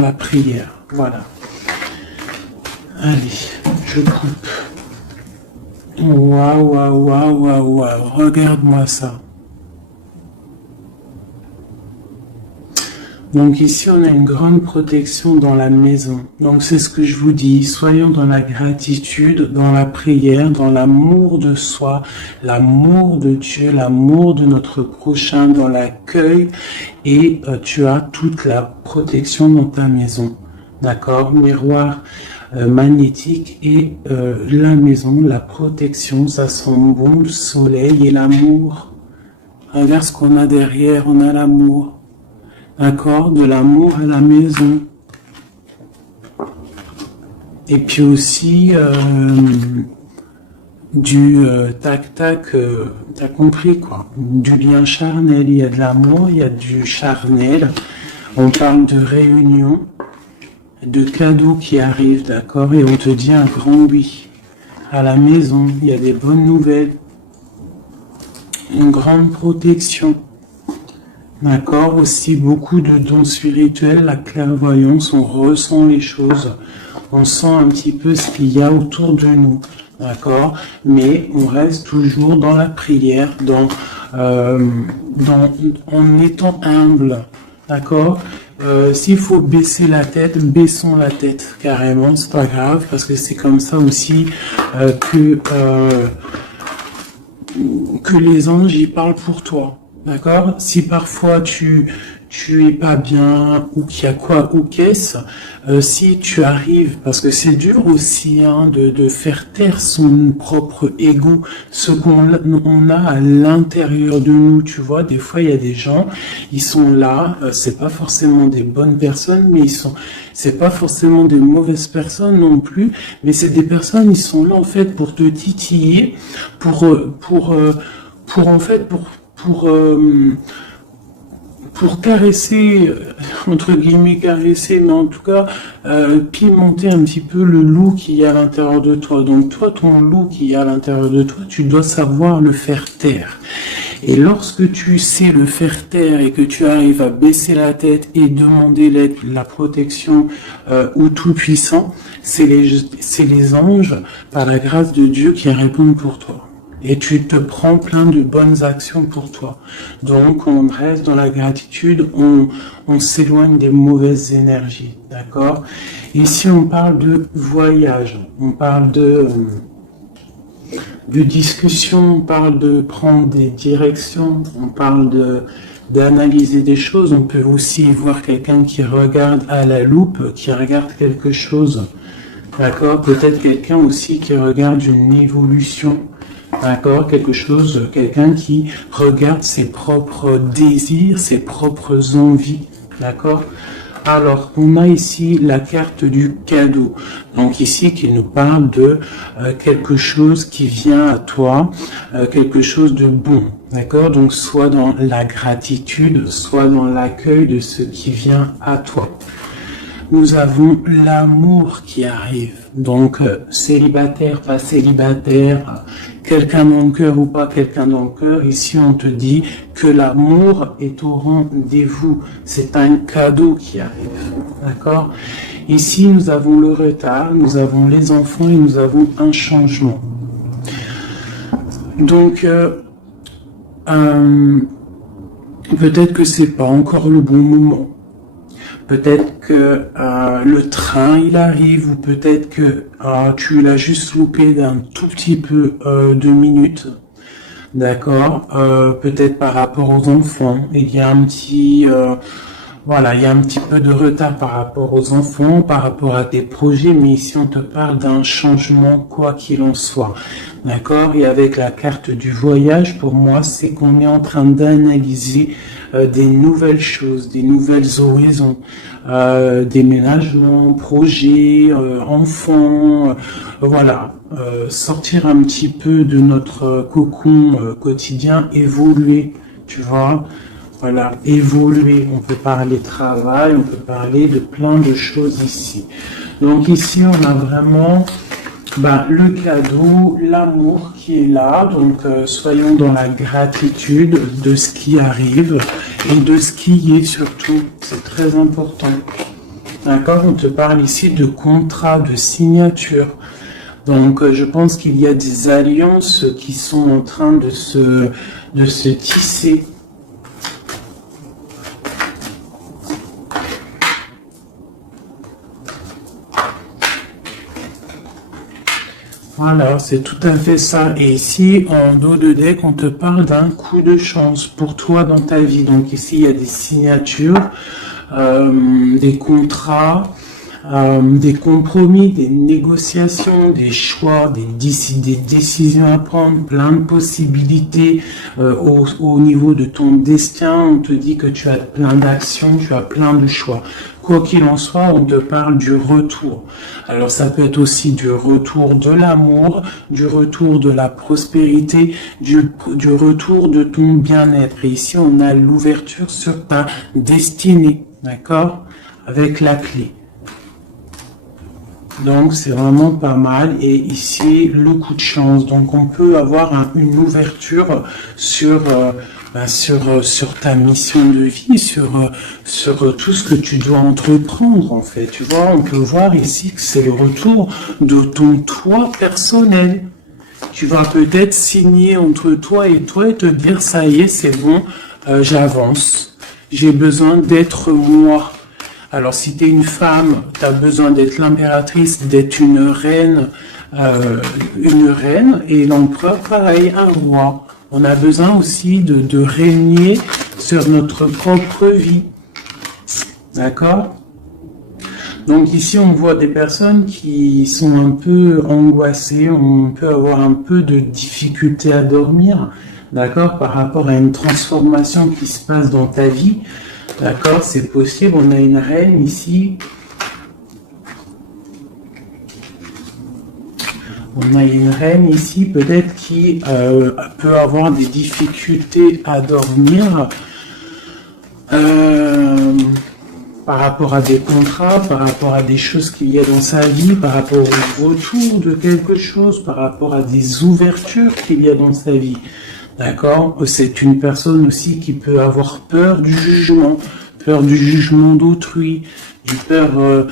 la prière. Voilà. Allez, je coupe. Waouh, waouh, waouh, waouh, waouh. Regarde-moi ça. Donc ici, on a une grande protection dans la maison. Donc c'est ce que je vous dis, soyons dans la gratitude, dans la prière, dans l'amour de soi, l'amour de Dieu, l'amour de notre prochain, dans l'accueil, et tu as toute la protection dans ta maison. D'accord? Miroir magnétique et la maison, la protection, ça sent bon, le soleil et l'amour. Regarde ce qu'on a derrière, on a l'amour. D'accord, de l'amour à la maison. Et puis aussi du tac-tac, t'as compris quoi. Du lien charnel, il y a de l'amour, il y a du charnel. On parle de réunion, de cadeaux qui arrivent, d'accord, et on te dit un grand oui. À la maison, il y a des bonnes nouvelles. Une grande protection. D'accord, aussi beaucoup de dons spirituels, la clairvoyance, on ressent les choses, on sent un petit peu ce qu'il y a autour de nous, d'accord, mais on reste toujours dans la prière, en étant humble, d'accord. S'il faut baisser la tête, baissons la tête, carrément, c'est pas grave, parce que c'est comme ça aussi que les anges y parlent pour toi. D'accord? Si parfois tu es pas bien ou qu'il y a quoi ou qu'est-ce, si tu arrives, parce que c'est dur aussi de faire taire son propre ego, ce qu'on a à l'intérieur de nous, tu vois, des fois il y a des gens, ils sont là, c'est pas forcément des bonnes personnes, mais c'est pas forcément des mauvaises personnes non plus, mais c'est des personnes, ils sont là en fait pour te titiller, pour caresser, entre guillemets caresser, mais en tout cas pimenter un petit peu le loup qui y a à l'intérieur de toi. Donc toi, ton loup qui y a à l'intérieur de toi, tu dois savoir le faire taire. Et lorsque tu sais le faire taire et que tu arrives à baisser la tête et demander l'aide, la protection au Tout-Puissant, c'est les anges, par la grâce de Dieu, qui répondent pour toi. Et tu te prends plein de bonnes actions pour toi. Donc, on reste dans la gratitude, on s'éloigne des mauvaises énergies, d'accord? Ici, on parle de voyage, on parle de discussion, on parle de prendre des directions, on parle d'analyser des choses. On peut aussi voir quelqu'un qui regarde à la loupe, qui regarde quelque chose, d'accord? Peut-être quelqu'un aussi qui regarde une évolution. D'accord, quelqu'un qui regarde ses propres désirs, ses propres envies, d'accord. Alors, on a ici la carte du cadeau, donc ici qui nous parle de quelque chose qui vient à toi, quelque chose de bon, d'accord. Donc, soit dans la gratitude, soit dans l'accueil de ce qui vient à toi. Nous avons l'amour qui arrive. Donc, célibataire, pas célibataire, quelqu'un dans le cœur ou pas quelqu'un dans le cœur, ici on te dit que l'amour est au rendez-vous. C'est un cadeau qui arrive. D'accord? Ici, nous avons le retard, nous avons les enfants et nous avons un changement. Donc, peut-être que c'est pas encore le bon moment. Peut-être que le train il arrive, ou peut-être que tu l'as juste loupé d'un tout petit peu de minutes, d'accord. Peut-être par rapport aux enfants, il y a un petit il y a un petit peu de retard par rapport aux enfants, par rapport à tes projets, mais ici on te parle d'un changement quoi qu'il en soit, d'accord. Et avec la carte du voyage, pour moi, c'est qu'on est en train d'analyser des nouvelles choses, des nouvelles horizons, déménagements, projets, enfants, sortir un petit peu de notre cocon quotidien, évoluer, tu vois. Voilà, évoluer, on peut parler travail, on peut parler de plein de choses ici. Donc ici, on a vraiment le cadeau, l'amour qui est là. Donc soyons dans la gratitude de ce qui arrive et de ce qui est surtout. C'est très important. D'accord? On te parle ici de contrat, de signature. Donc, je pense qu'il y a des alliances qui sont en train de se tisser. Voilà, c'est tout à fait ça. Et ici, en dos de deck, on te parle d'un coup de chance pour toi dans ta vie. Donc ici, il y a des signatures, des contrats, des compromis, des négociations, des choix, des décisions à prendre, plein de possibilités au niveau de ton destin. On te dit que tu as plein d'actions, tu as plein de choix. Quoi qu'il en soit, on te parle du retour. Alors ça peut être aussi du retour de l'amour, du retour de la prospérité, du retour de ton bien-être. Et ici, on a l'ouverture sur ta destinée, d'accord? Avec la clé. Donc c'est vraiment pas mal. Et ici, le coup de chance. Donc on peut avoir une ouverture sur ta mission de vie, sur tout ce que tu dois entreprendre en fait. Tu vois, on peut voir ici que c'est le retour de ton toi personnel. Tu vas peut-être signer entre toi et te dire ça y est, c'est bon, j'avance. J'ai besoin d'être moi. Alors si tu es une femme, tu as besoin d'être l'impératrice, d'être une reine, et l'empereur pareil, un roi. On a besoin aussi de régner sur notre propre vie. D'accord? Donc ici, on voit des personnes qui sont un peu angoissées, on peut avoir un peu de difficulté à dormir, d'accord, par rapport à une transformation qui se passe dans ta vie. D'accord, c'est possible. On a une reine ici. On a une reine ici, peut-être qui peut avoir des difficultés à dormir par rapport à des contrats, par rapport à des choses qu'il y a dans sa vie, par rapport au retour de quelque chose, par rapport à des ouvertures qu'il y a dans sa vie. D'accord? C'est une personne aussi qui peut avoir peur du jugement d'autrui, peur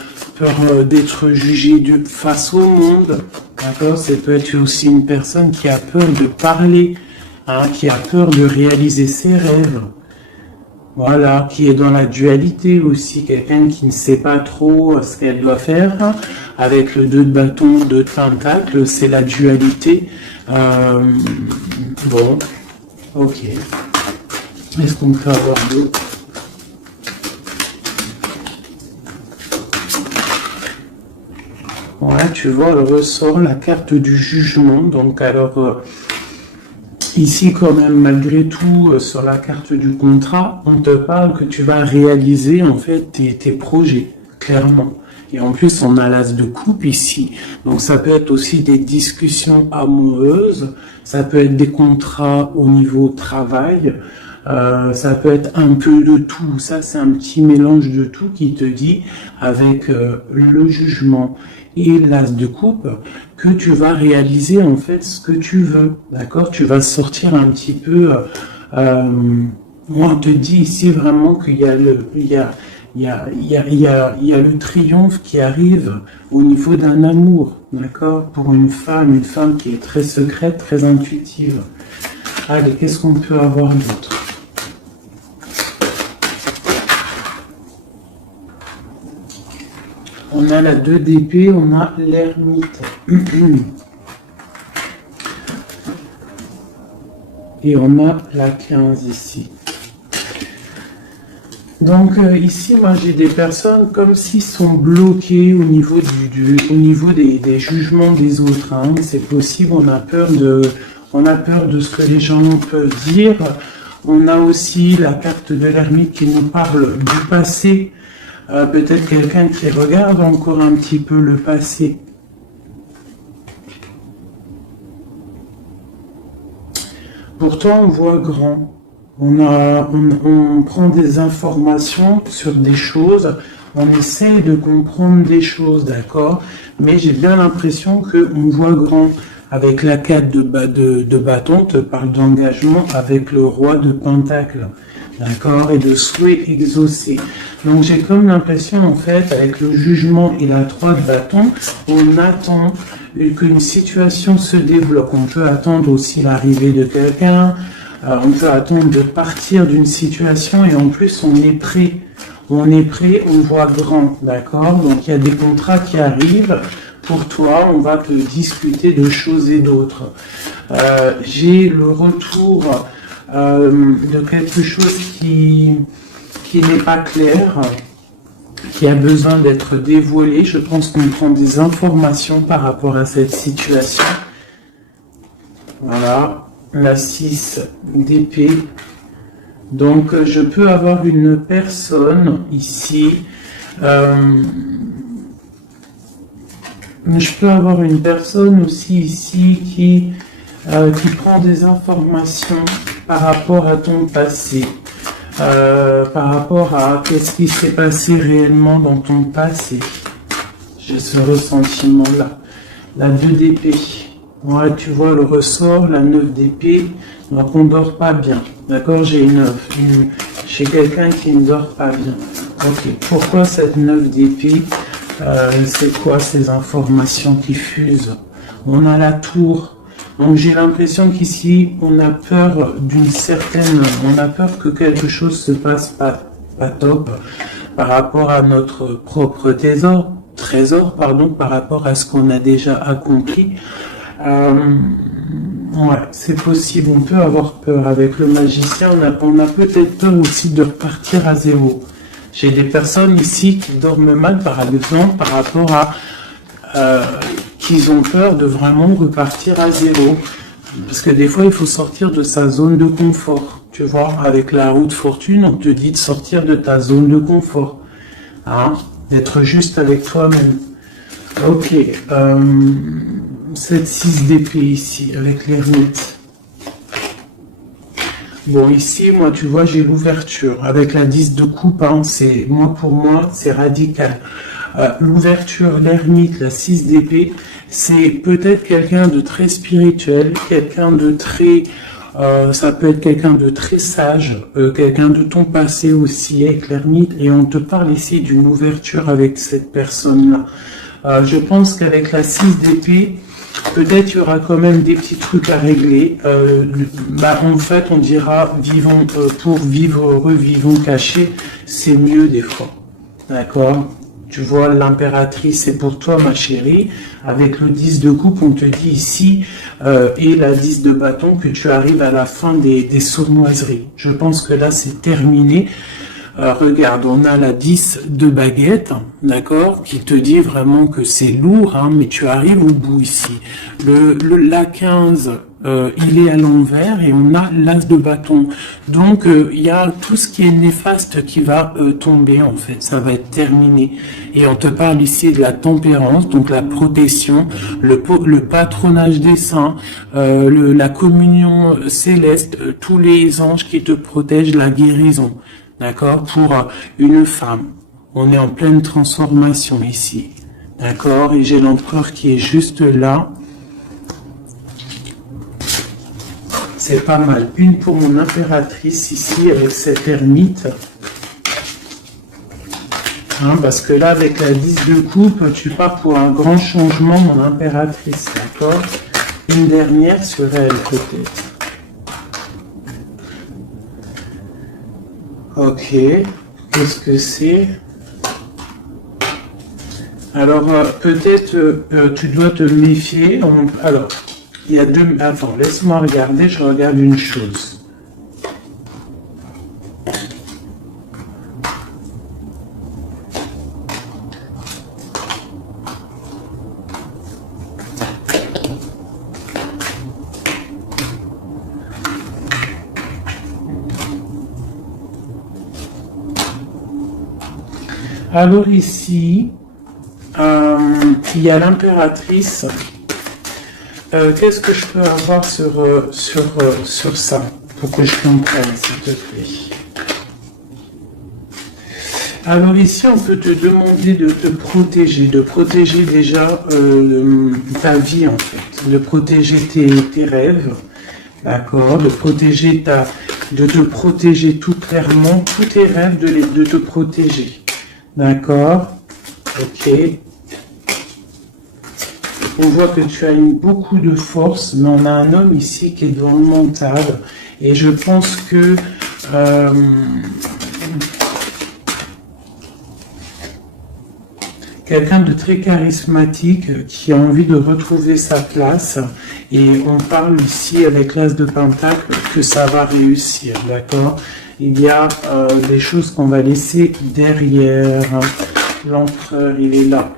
d'être jugé face au monde. D'accord? Ça peut être aussi une personne qui a peur de parler, qui a peur de réaliser ses rêves. Voilà, qui est dans la dualité aussi, quelqu'un qui ne sait pas trop ce qu'elle doit faire. Avec le 2 de bâton, 2 de pentacle, c'est la dualité. Bon, ok. Est-ce qu'on peut avoir d'autres? Voilà, tu vois, elle ressort la carte du jugement. Donc alors, ici quand même, malgré tout, sur la carte du contrat, on te parle que tu vas réaliser en fait tes projets, clairement. Et en plus, on a l'as de coupe ici. Donc ça peut être aussi des discussions amoureuses, ça peut être des contrats au niveau travail, ça peut être un peu de tout. Ça, c'est un petit mélange de tout qui te dit, avec le jugement et l'as de coupe, que tu vas réaliser en fait ce que tu veux. D'accord? Tu vas sortir un petit peu... moi, on te dit ici vraiment qu'il y a le triomphe qui arrive au niveau d'un amour, d'accord? Pour une femme qui est très secrète, très intuitive. Allez, qu'est-ce qu'on peut avoir d'autre? On a la 2 d'épée, on a l'ermite. Et on a la 15 ici. Donc ici, moi j'ai des personnes comme s'ils sont bloqués au niveau des jugements des autres. C'est possible, on a peur de ce que les gens peuvent dire. On a aussi la carte de l'ermite qui nous parle du passé. Peut-être quelqu'un qui regarde encore un petit peu le passé. Pourtant, on voit grand. On prend des informations sur des choses, on essaye de comprendre des choses, d'accord? Mais j'ai bien l'impression qu'on voit grand. Avec la 4 de bâton, te parle d'engagement avec le roi de pentacle. d'accord, et de souhaits exaucés. Donc j'ai comme l'impression, en fait, avec le jugement et la 3 de bâton, on attend qu'une situation se développe. On peut attendre aussi l'arrivée de quelqu'un, on peut attendre de partir d'une situation, et en plus on est prêt. On est prêt, on voit grand, d'accord? Donc il y a des contrats qui arrivent. Pour toi, on va te discuter de choses et d'autres. J'ai le retour de quelque chose qui n'est pas clair, qui a besoin d'être dévoilé. Je pense qu'on prend des informations par rapport à cette situation. Voilà, la 6 d'épée. Donc, je peux avoir une personne ici. Je peux avoir une personne aussi ici qui prend des informations par rapport à ton passé. Par rapport à qu'est-ce qui s'est passé réellement dans ton passé. J'ai ce ressentiment-là. La 2 d'épée. Ouais, tu vois le ressort, la 9 d'épée. Donc on ne dort pas bien. D'accord, j'ai chez quelqu'un qui ne dort pas bien. Ok, pourquoi cette 9 d'épée? C'est quoi ces informations qui fusent? On a la tour. Donc j'ai l'impression qu'ici, on a peur on a peur que quelque chose se passe pas top par rapport à notre propre trésor, par rapport à ce qu'on a déjà accompli. Ouais, c'est possible, on peut avoir peur. Avec le magicien, on a peut-être peur aussi de repartir à zéro. J'ai des personnes ici qui dorment mal, par exemple, par rapport à qu'ils ont peur de vraiment repartir à zéro. Parce que des fois, il faut sortir de sa zone de confort. Tu vois, avec la roue de fortune, on te dit de sortir de ta zone de confort. Hein, d'être juste avec toi-même. Ok. Cette 6 d'épée ici, avec l'ermite. Bon, ici, moi, tu vois, j'ai l'ouverture. Avec la 10 de coupe, hein, pour moi, c'est radical. L'ouverture, l'ermite, la 6 d'épée, c'est peut-être quelqu'un de très spirituel, quelqu'un de très... ça peut être quelqu'un de très sage, quelqu'un de ton passé aussi avec l'ermite, et on te parle ici d'une ouverture avec cette personne-là. Je pense qu'avec la 6 d'épée, peut-être il y aura quand même des petits trucs à régler. En fait, on dira vivons pour vivre heureux, vivons cachés, c'est mieux des fois. D'accord? Tu vois, l'impératrice, c'est pour toi, ma chérie. Avec le 10 de coupe, on te dit ici, et la 10 de bâton, que tu arrives à la fin des sournoiseries. Je pense que là, c'est terminé. Regarde, on a la 10 de baguette, d'accord, qui te dit vraiment que c'est lourd, hein, mais tu arrives au bout ici. La 15, il est à l'envers et on a l'as de bâton. Donc, il y a tout ce qui est néfaste qui va tomber, en fait. Ça va être terminé. Et on te parle ici de la tempérance, donc la protection, le patronage des saints, la communion céleste, tous les anges qui te protègent, la guérison. D'accord? Pour une femme. On est en pleine transformation ici. D'accord? Et j'ai l'empereur qui est juste là. C'est pas mal. Une pour mon impératrice ici avec cette ermite. Hein, parce que là, avec la 10 de coupe, tu pars pour un grand changement, mon impératrice. D'accord? Une dernière sur elle, peut-être. Ok, qu'est-ce que c'est? Alors, peut-être tu dois te méfier. Alors, il y a deux... Attends, laisse-moi regarder, je regarde une chose. Alors ici, il y a l'impératrice. Qu'est-ce que je peux avoir sur ça pour que je comprenne, s'il te plaît? Alors ici, on peut te demander de protéger déjà ta vie en fait, de protéger tes rêves. d'accord, de te protéger tout clairement, tous tes rêves de te protéger, d'accord, ok. On voit que tu as beaucoup de force, mais on a un homme ici qui est dans le mental, et je pense que quelqu'un de très charismatique qui a envie de retrouver sa place, et on parle ici avec l'As de Pentacle que ça va réussir, d'accord? Il y a des choses qu'on va laisser derrière. L'empereur, il est là.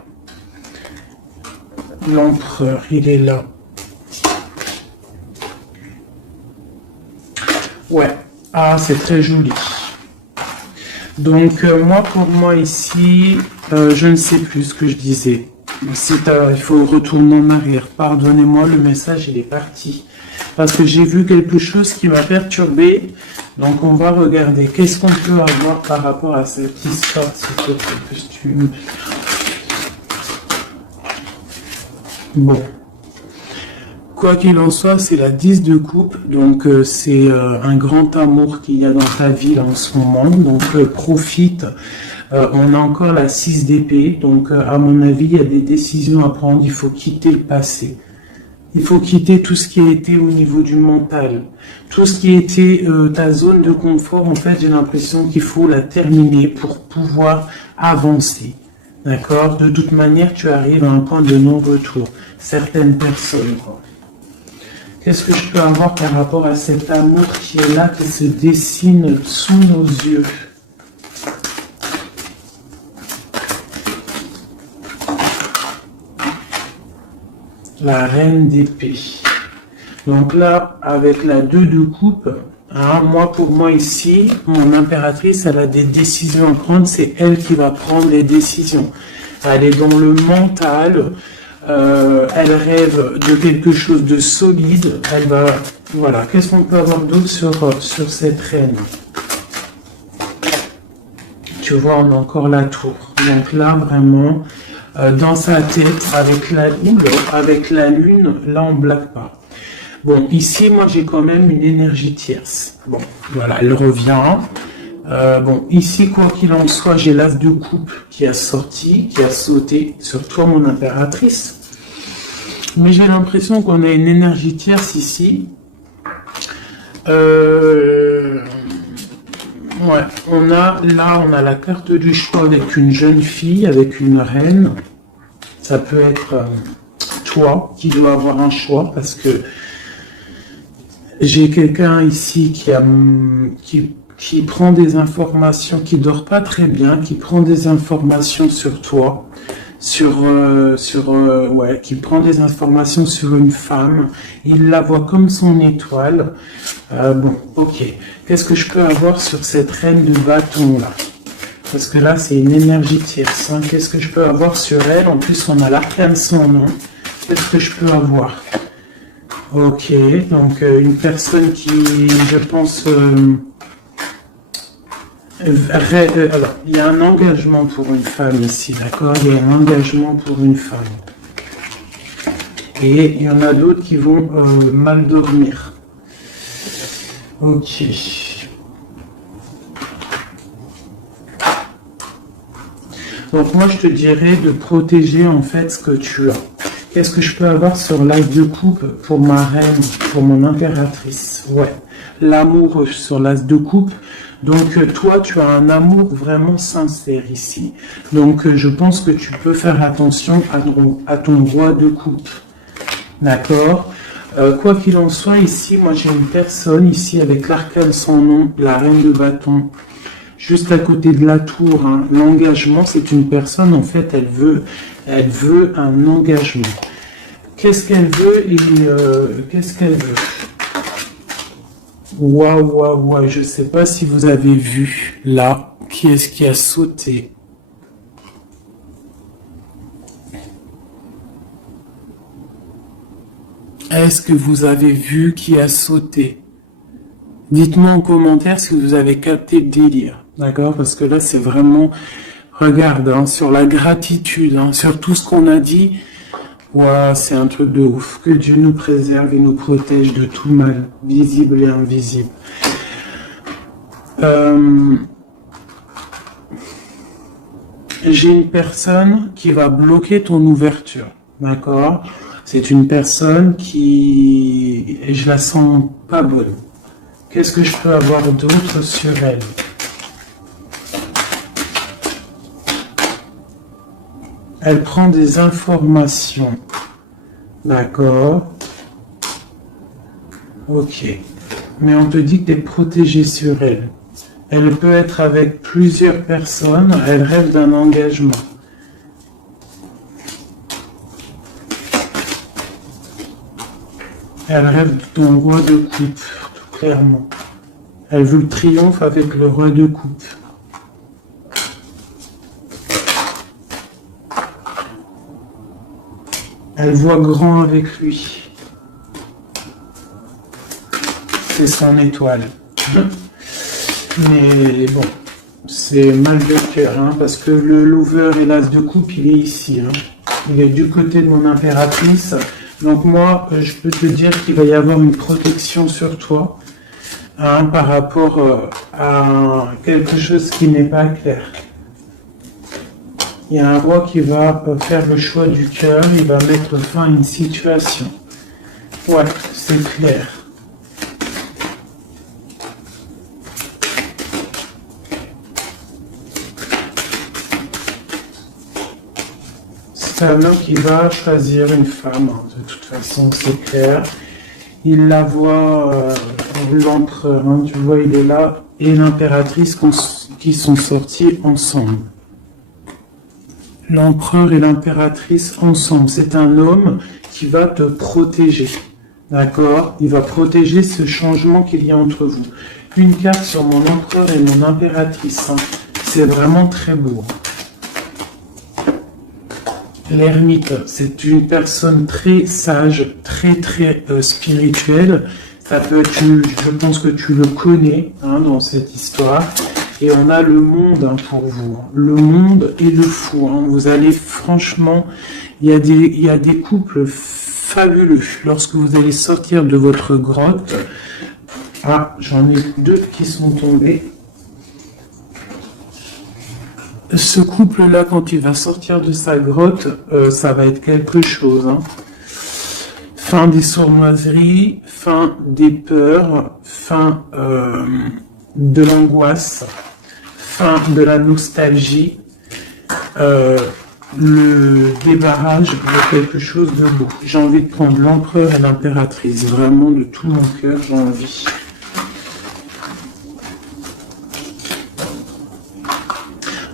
L'empereur, il est là. Ouais. Ah, c'est très joli. Donc, moi, pour moi, ici, je ne sais plus ce que je disais. Il faut retourner en arrière. Pardonnez-moi, le message, il est parti. Parce que j'ai vu quelque chose qui m'a perturbé. Donc, on va regarder. Qu'est-ce qu'on peut avoir par rapport à cette histoire, ce costume. Bon. Quoi qu'il en soit, c'est la 10 de coupe, donc c'est un grand amour qu'il y a dans ta vie là, en ce moment, donc profite. On a encore la 6 d'épée, donc à mon avis, il y a des décisions à prendre, il faut quitter le passé. Il faut quitter tout ce qui a été au niveau du mental. Tout ce qui était ta zone de confort, en fait, j'ai l'impression qu'il faut la terminer pour pouvoir avancer. D'accord? De toute manière, tu arrives à un point de non-retour. Certaines personnes, quoi. Qu'est-ce que je peux avoir par rapport à cet amour qui est là, qui se dessine sous nos yeux? La reine d'épée. Donc là, avec la 2 de coupe, hein, pour moi ici, mon impératrice, elle a des décisions à prendre, c'est elle qui va prendre les décisions. Elle est dans le mental, elle rêve de quelque chose de solide, elle va... Voilà, qu'est-ce qu'on peut avoir d'autre sur cette reine? Tu vois, on a encore la tour. Donc là, vraiment, dans sa tête, avec la lune, là, on ne blague pas. Bon, ici, moi, j'ai quand même une énergie tierce. Bon, voilà, elle revient. Bon, ici, quoi qu'il en soit, j'ai l'As de coupe qui a sorti, qui a sauté sur toi, mon impératrice. Mais j'ai l'impression qu'on a une énergie tierce ici. Ouais, on a la carte du choix avec une jeune fille, avec une reine. Ça peut être toi qui dois avoir un choix parce que j'ai quelqu'un ici qui prend des informations, qui dort pas très bien, qui prend des informations sur toi, qui prend des informations sur une femme, il la voit comme son étoile. Bon, ok. Qu'est-ce que je peux avoir sur cette reine de bâton là? Parce que là, c'est une énergie tierce. Hein. Qu'est-ce que je peux avoir sur elle? En plus, on a l'arcane sans nom. Qu'est-ce que je peux avoir? Ok, donc une personne qui, je pense... alors, il y a un engagement pour une femme ici, d'accord? Il y a un engagement pour une femme. Et il y en a d'autres qui vont mal dormir. Ok. Donc moi, je te dirais de protéger en fait ce que tu as. Qu'est-ce que je peux avoir sur l'As de coupe pour ma reine, pour mon impératrice? Ouais, l'amour sur l'As de coupe. Donc toi, tu as un amour vraiment sincère ici. Donc je pense que tu peux faire attention à ton roi de coupe. D'accord? Quoi qu'il en soit, ici, moi j'ai une personne ici avec l'arcane sans nom, la reine de bâton, juste à côté de la tour. Hein. L'engagement, c'est une personne, en fait, elle veut un engagement. Qu'est-ce qu'elle veut et qu'est-ce qu'elle veut? Waouh, je ne sais pas si vous avez vu, là, qui est-ce qui a sauté? Est-ce que vous avez vu qui a sauté? Dites-moi en commentaire si vous avez capté le délire, d'accord? Parce que là, c'est vraiment, regarde, hein, sur la gratitude, hein, sur tout ce qu'on a dit, Ouah, c'est un truc de ouf. Que Dieu nous préserve et nous protège de tout mal, visible et invisible. J'ai une personne qui va bloquer ton ouverture, d'accord? C'est une personne qui... et je la sens pas bonne. Qu'est-ce que je peux avoir d'autre sur elle? Elle prend des informations. D'accord. Ok. Mais on te dit que tu es protégé sur elle. Elle peut être avec plusieurs personnes. Elle rêve d'un engagement. Elle rêve de ton roi de coupe, tout clairement. Elle veut le triomphe avec le roi de coupe. Elle voit grand avec lui. C'est son étoile. Mais bon, c'est mal de cœur, hein, parce que le lover et l'as de coupe, il est ici. Hein. Il est du côté de mon impératrice. Donc moi, je peux te dire qu'il va y avoir une protection sur toi, hein, par rapport à quelque chose qui n'est pas clair. Il y a un roi qui va faire le choix du cœur, il va mettre fin à une situation. Ouais, c'est clair. C'est un homme qui va choisir une femme, hein, de toute façon, c'est clair. Il la voit, l'empereur, hein, tu vois, il est là, et l'impératrice qui sont sortis ensemble. L'empereur et l'impératrice ensemble. C'est un homme qui va te protéger. D'accord? Il va protéger ce changement qu'il y a entre vous. Une carte sur mon empereur et mon impératrice. Hein. C'est vraiment très beau. L'ermite, c'est une personne très sage, très spirituelle. Ça peut être, je pense que tu le connais, hein, dans cette histoire. Et on a le monde, hein, pour vous. Le monde et le fou. Hein. Vous allez, franchement, il y a des couples fabuleux. Lorsque vous allez sortir de votre grotte. Ah, j'en ai deux qui sont tombés. Ce couple-là, quand il va sortir de sa grotte, ça va être quelque chose. Hein. Fin des sournoiseries, fin des peurs, fin de l'angoisse, fin de la nostalgie, le débarrage de quelque chose de beau. J'ai envie de prendre l'empereur et l'impératrice, vraiment de tout mon cœur, j'ai envie.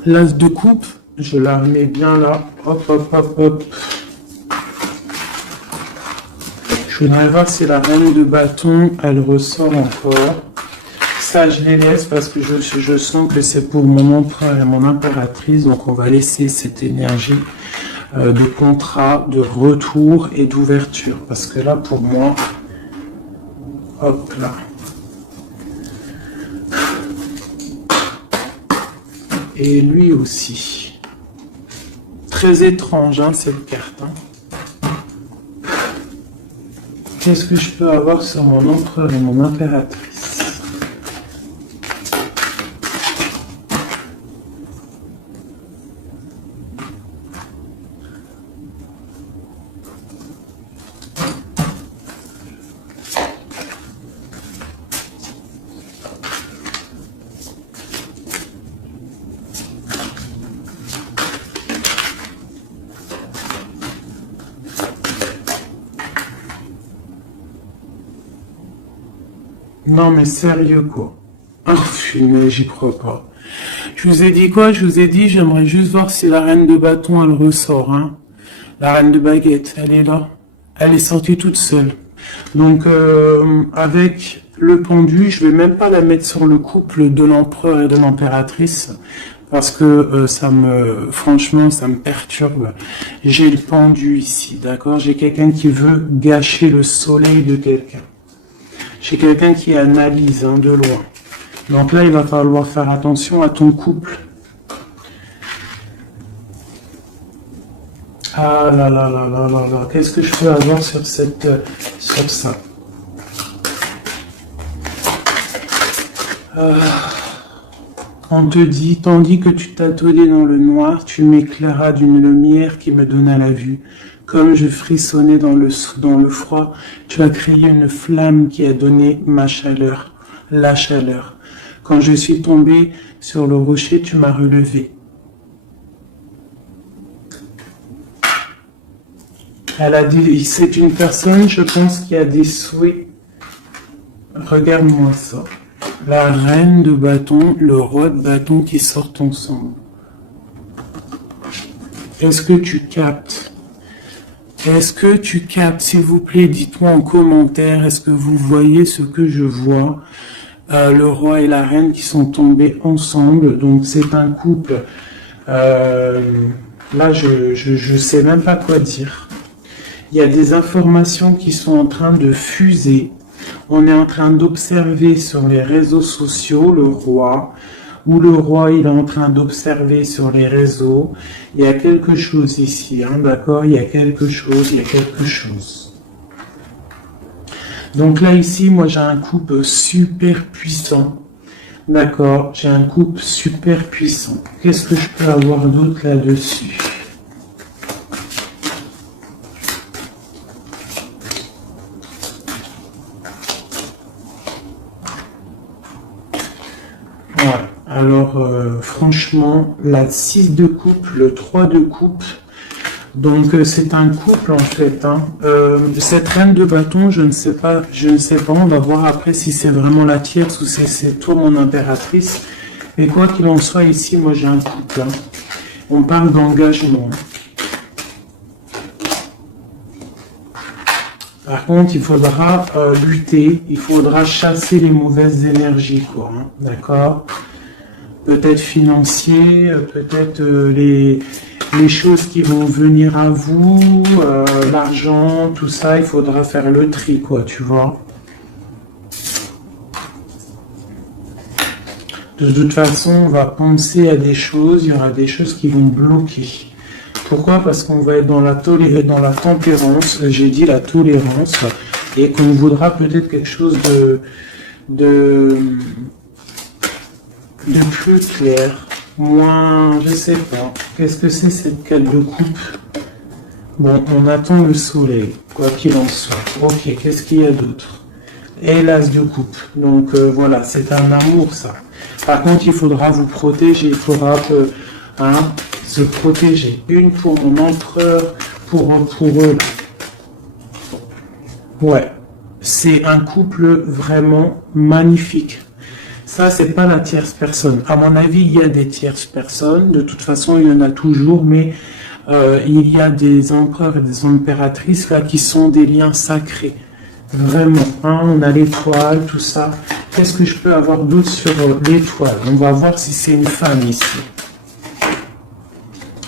L'as de coupe, je la remets bien là, hop, hop, hop, hop. Je voudrais voir si la reine de bâton, elle ressort encore. Ça, je les laisse parce que je sens que c'est pour mon empereur et mon impératrice. Donc, on va laisser cette énergie de contrat, de retour et d'ouverture. Parce que là, pour moi, hop là. Et lui aussi. Très étrange, hein, cette carte. Hein. Qu'est-ce que je peux avoir sur mon empereur et mon impératrice? Non mais sérieux quoi. Ah, mais j'y crois pas. Je vous ai dit quoi? Je vous ai dit, j'aimerais juste voir si la reine de bâton elle ressort. Hein. La reine de baguette, elle est là. Elle est sortie toute seule. Donc avec le pendu, je vais même pas la mettre sur le couple de l'empereur et de l'impératrice. Parce que franchement, ça me perturbe. J'ai le pendu ici, d'accord? J'ai quelqu'un qui veut gâcher le soleil de quelqu'un. J'ai quelqu'un qui analyse, hein, de loin. Donc là, il va falloir faire attention à ton couple. Ah là là là là là là, qu'est-ce que je peux avoir sur sur ça? On te dit, tandis que tu t'attendais dans le noir, tu m'éclairas d'une lumière qui me donna la vue. Comme je frissonnais dans le froid, tu as créé une flamme qui a donné ma chaleur, la chaleur. Quand je suis tombé sur le rocher, tu m'as relevé. Elle a dit, c'est une personne, je pense, qui a des souhaits. Regarde-moi ça. La reine de bâton, le roi de bâton qui sortent ensemble. Est-ce que tu captes? Est-ce que tu captes? S'il vous plaît, dites-moi en commentaire, est-ce que vous voyez ce que je vois? Le roi et la reine qui sont tombés ensemble, donc c'est un couple. Là, je sais même pas quoi dire. Il y a des informations qui sont en train de fuser. On est en train d'observer sur les réseaux sociaux le roi, ou le roi il est en train d'observer sur les réseaux. Il y a quelque chose ici, hein, d'accord? Il y a quelque chose, il y a quelque chose. Donc là ici, moi j'ai un couple super puissant. D'accord, j'ai un couple super puissant. Qu'est-ce que je peux avoir d'autre là-dessus? Alors, franchement, la 6 de coupe, le 3 de coupe, donc c'est un couple en fait. Hein. Cette reine de bâton, je ne sais pas, on va voir après si c'est vraiment la tierce ou si c'est toi mon impératrice. Mais quoi qu'il en soit, ici, moi j'ai un couple. Hein. On parle d'engagement. Par contre, il faudra lutter, il faudra chasser les mauvaises énergies, quoi. Hein. D'accord? Peut-être financier, peut-être les choses qui vont venir à vous, l'argent, tout ça, il faudra faire le tri, quoi, tu vois. De toute façon, on va penser à des choses, il y aura des choses qui vont bloquer. Pourquoi? Parce qu'on va être dans la tempérance, j'ai dit la tolérance, et qu'on voudra peut-être quelque chose de plus clair, moins, je sais pas. Qu'est-ce que c'est cette carte de coupe? Bon, on attend le soleil, quoi qu'il en soit. Ok, qu'est-ce qu'il y a d'autre? Et l'as de coupe. Donc voilà, c'est un amour ça. Par contre, il faudra vous protéger, il faudra se protéger. Une pour mon empereur, pour eux. Ouais, c'est un couple vraiment magnifique. Ça, c'est pas la tierce personne. À mon avis, il y a des tierces personnes. De toute façon, il y en a toujours, mais il y a des empereurs et des impératrices là qui sont des liens sacrés. Vraiment. Hein, on a l'étoile, tout ça. Qu'est-ce que je peux avoir d'autre sur l'étoile? On va voir si c'est une femme ici.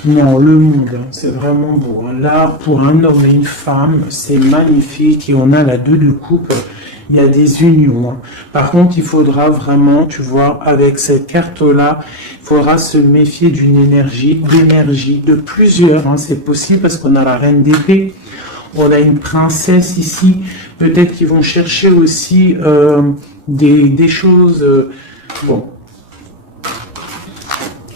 Non, le monde, hein, c'est vraiment beau. Hein. Là, pour un homme et une femme, c'est magnifique. Et on a la 2 de coupe. Il y a des unions. Hein. Par contre, il faudra vraiment, tu vois, avec cette carte-là, il faudra se méfier d'énergie, de plusieurs. Hein. C'est possible parce qu'on a la reine d'épée, on a une princesse ici. Peut-être qu'ils vont chercher aussi des choses. Bon.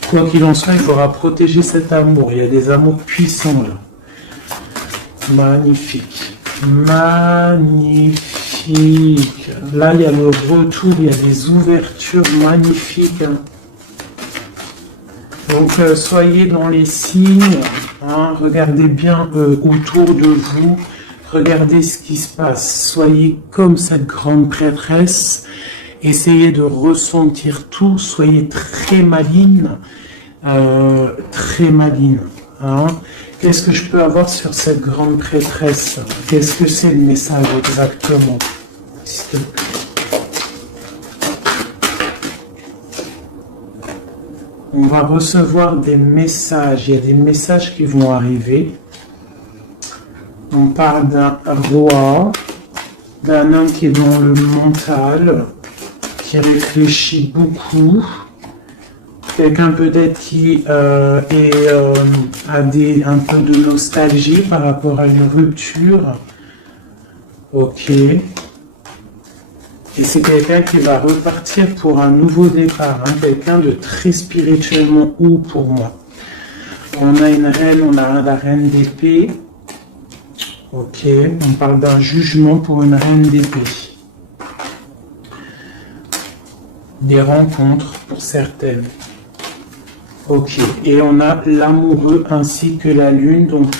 Quoi qu'il en soit, il faudra protéger cet amour. Il y a des amours puissants là. Magnifique. Magnifique. Là, il y a le retour, il y a des ouvertures magnifiques. Hein. Donc, soyez dans les signes. Hein, regardez bien autour de vous. Regardez ce qui se passe. Soyez comme cette grande prêtresse. Essayez de ressentir tout. Soyez très maligne. Très maligne. Hein. Qu'est-ce que je peux avoir sur cette grande prêtresse? Qu'est-ce que c'est le message exactement? S'il te plaît. On va recevoir des messages. Il y a des messages qui vont arriver. On parle d'un roi, d'un homme qui est dans le mental, qui réfléchit beaucoup. Quelqu'un peut-être qui a un peu de nostalgie par rapport à une rupture. Ok. Et c'est quelqu'un qui va repartir pour un nouveau départ. Hein. Quelqu'un de très spirituellement haut pour moi. On a une reine, on a la reine d'épée. Ok. On parle d'un jugement pour une reine d'épée. Des rencontres pour certaines. Ok, et on a l'amoureux ainsi que la lune, donc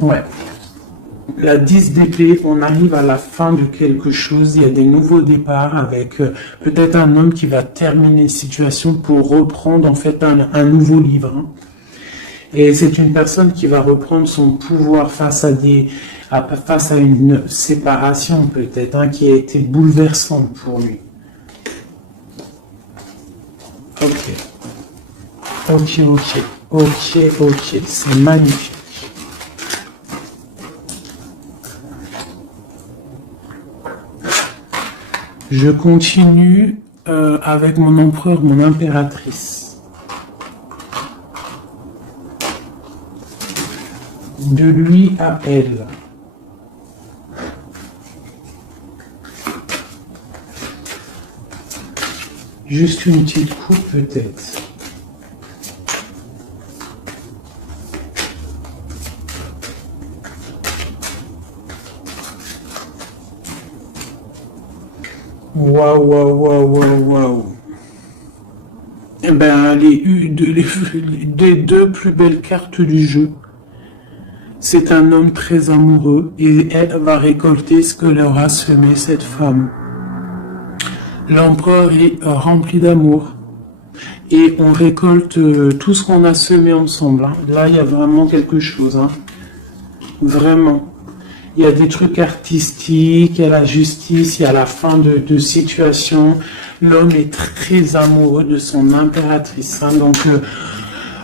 ouais. La 10 d'épée, on arrive à la fin de quelque chose, il y a des nouveaux départs avec peut-être un homme qui va terminer une situation pour reprendre en fait un nouveau livre. Hein. Et c'est une personne qui va reprendre son pouvoir face à une séparation peut-être, hein, qui a été bouleversante pour lui. Ok, c'est magnifique. Je continue avec mon empereur, mon impératrice. De lui à elle. Juste une petite coupe peut-être. Waouh. Eh ben, les deux plus belles cartes du jeu. C'est un homme très amoureux et elle va récolter ce que leur a semé cette femme. L'empereur est rempli d'amour et on récolte tout ce qu'on a semé ensemble. Hein. Là, il y a vraiment quelque chose. Hein. Vraiment. Il y a des trucs artistiques, il y a la justice, il y a la fin de situation. L'homme est très amoureux de son impératrice. Hein. Donc,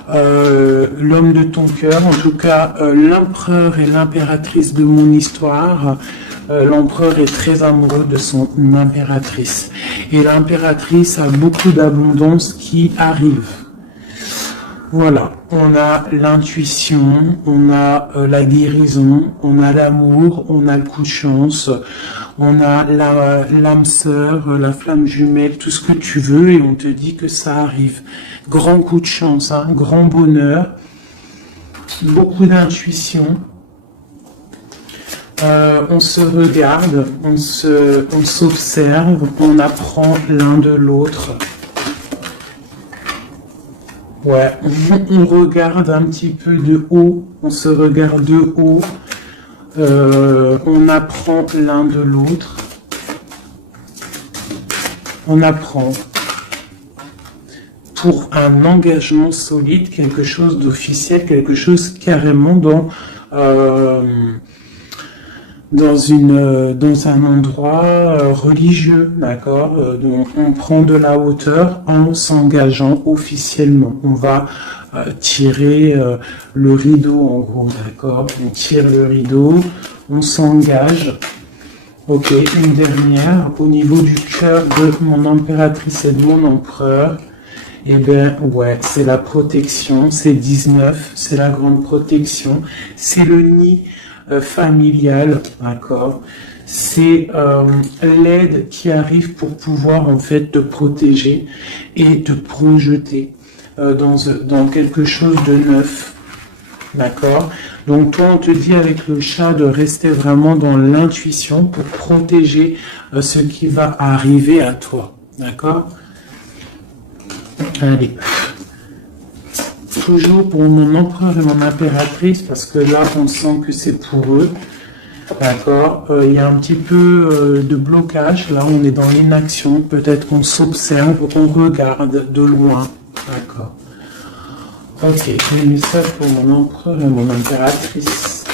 l'homme de ton cœur, en tout cas, l'empereur et l'impératrice de mon histoire. L'empereur est très amoureux de son impératrice. Et l'impératrice a beaucoup d'abondance qui arrive. Voilà, on a l'intuition, on a la guérison, on a l'amour, on a le coup de chance, on a l'âme sœur, la flamme jumelle, tout ce que tu veux, et on te dit que ça arrive. Grand coup de chance, hein, grand bonheur, beaucoup d'intuition. On se regarde, on s'observe, on apprend l'un de l'autre. Ouais, on regarde un petit peu de haut, on se regarde de haut, on apprend l'un de l'autre. On apprend pour un engagement solide, quelque chose d'officiel, quelque chose carrément dans un endroit religieux, d'accord, donc on prend de la hauteur en s'engageant officiellement. On va tirer le rideau en gros, d'accord. On tire le rideau, on s'engage. Ok, une dernière au niveau du cœur de mon impératrice et de mon empereur. Eh bien, ouais, c'est la protection, c'est 19, c'est la grande protection, c'est le nid familial, d'accord. C'est l'aide qui arrive pour pouvoir en fait te protéger et te projeter dans quelque chose de neuf, d'accord. Donc toi, on te dit avec le chat de rester vraiment dans l'intuition pour protéger ce qui va arriver à toi, d'accord. Allez. Toujours pour mon empereur et mon impératrice, parce que là, on sent que c'est pour eux. D'accord. Il y a un petit peu de blocage. Là, on est dans l'inaction. Peut-être qu'on s'observe, on regarde de loin. D'accord. Ok, j'ai mis ça pour mon empereur et mon impératrice.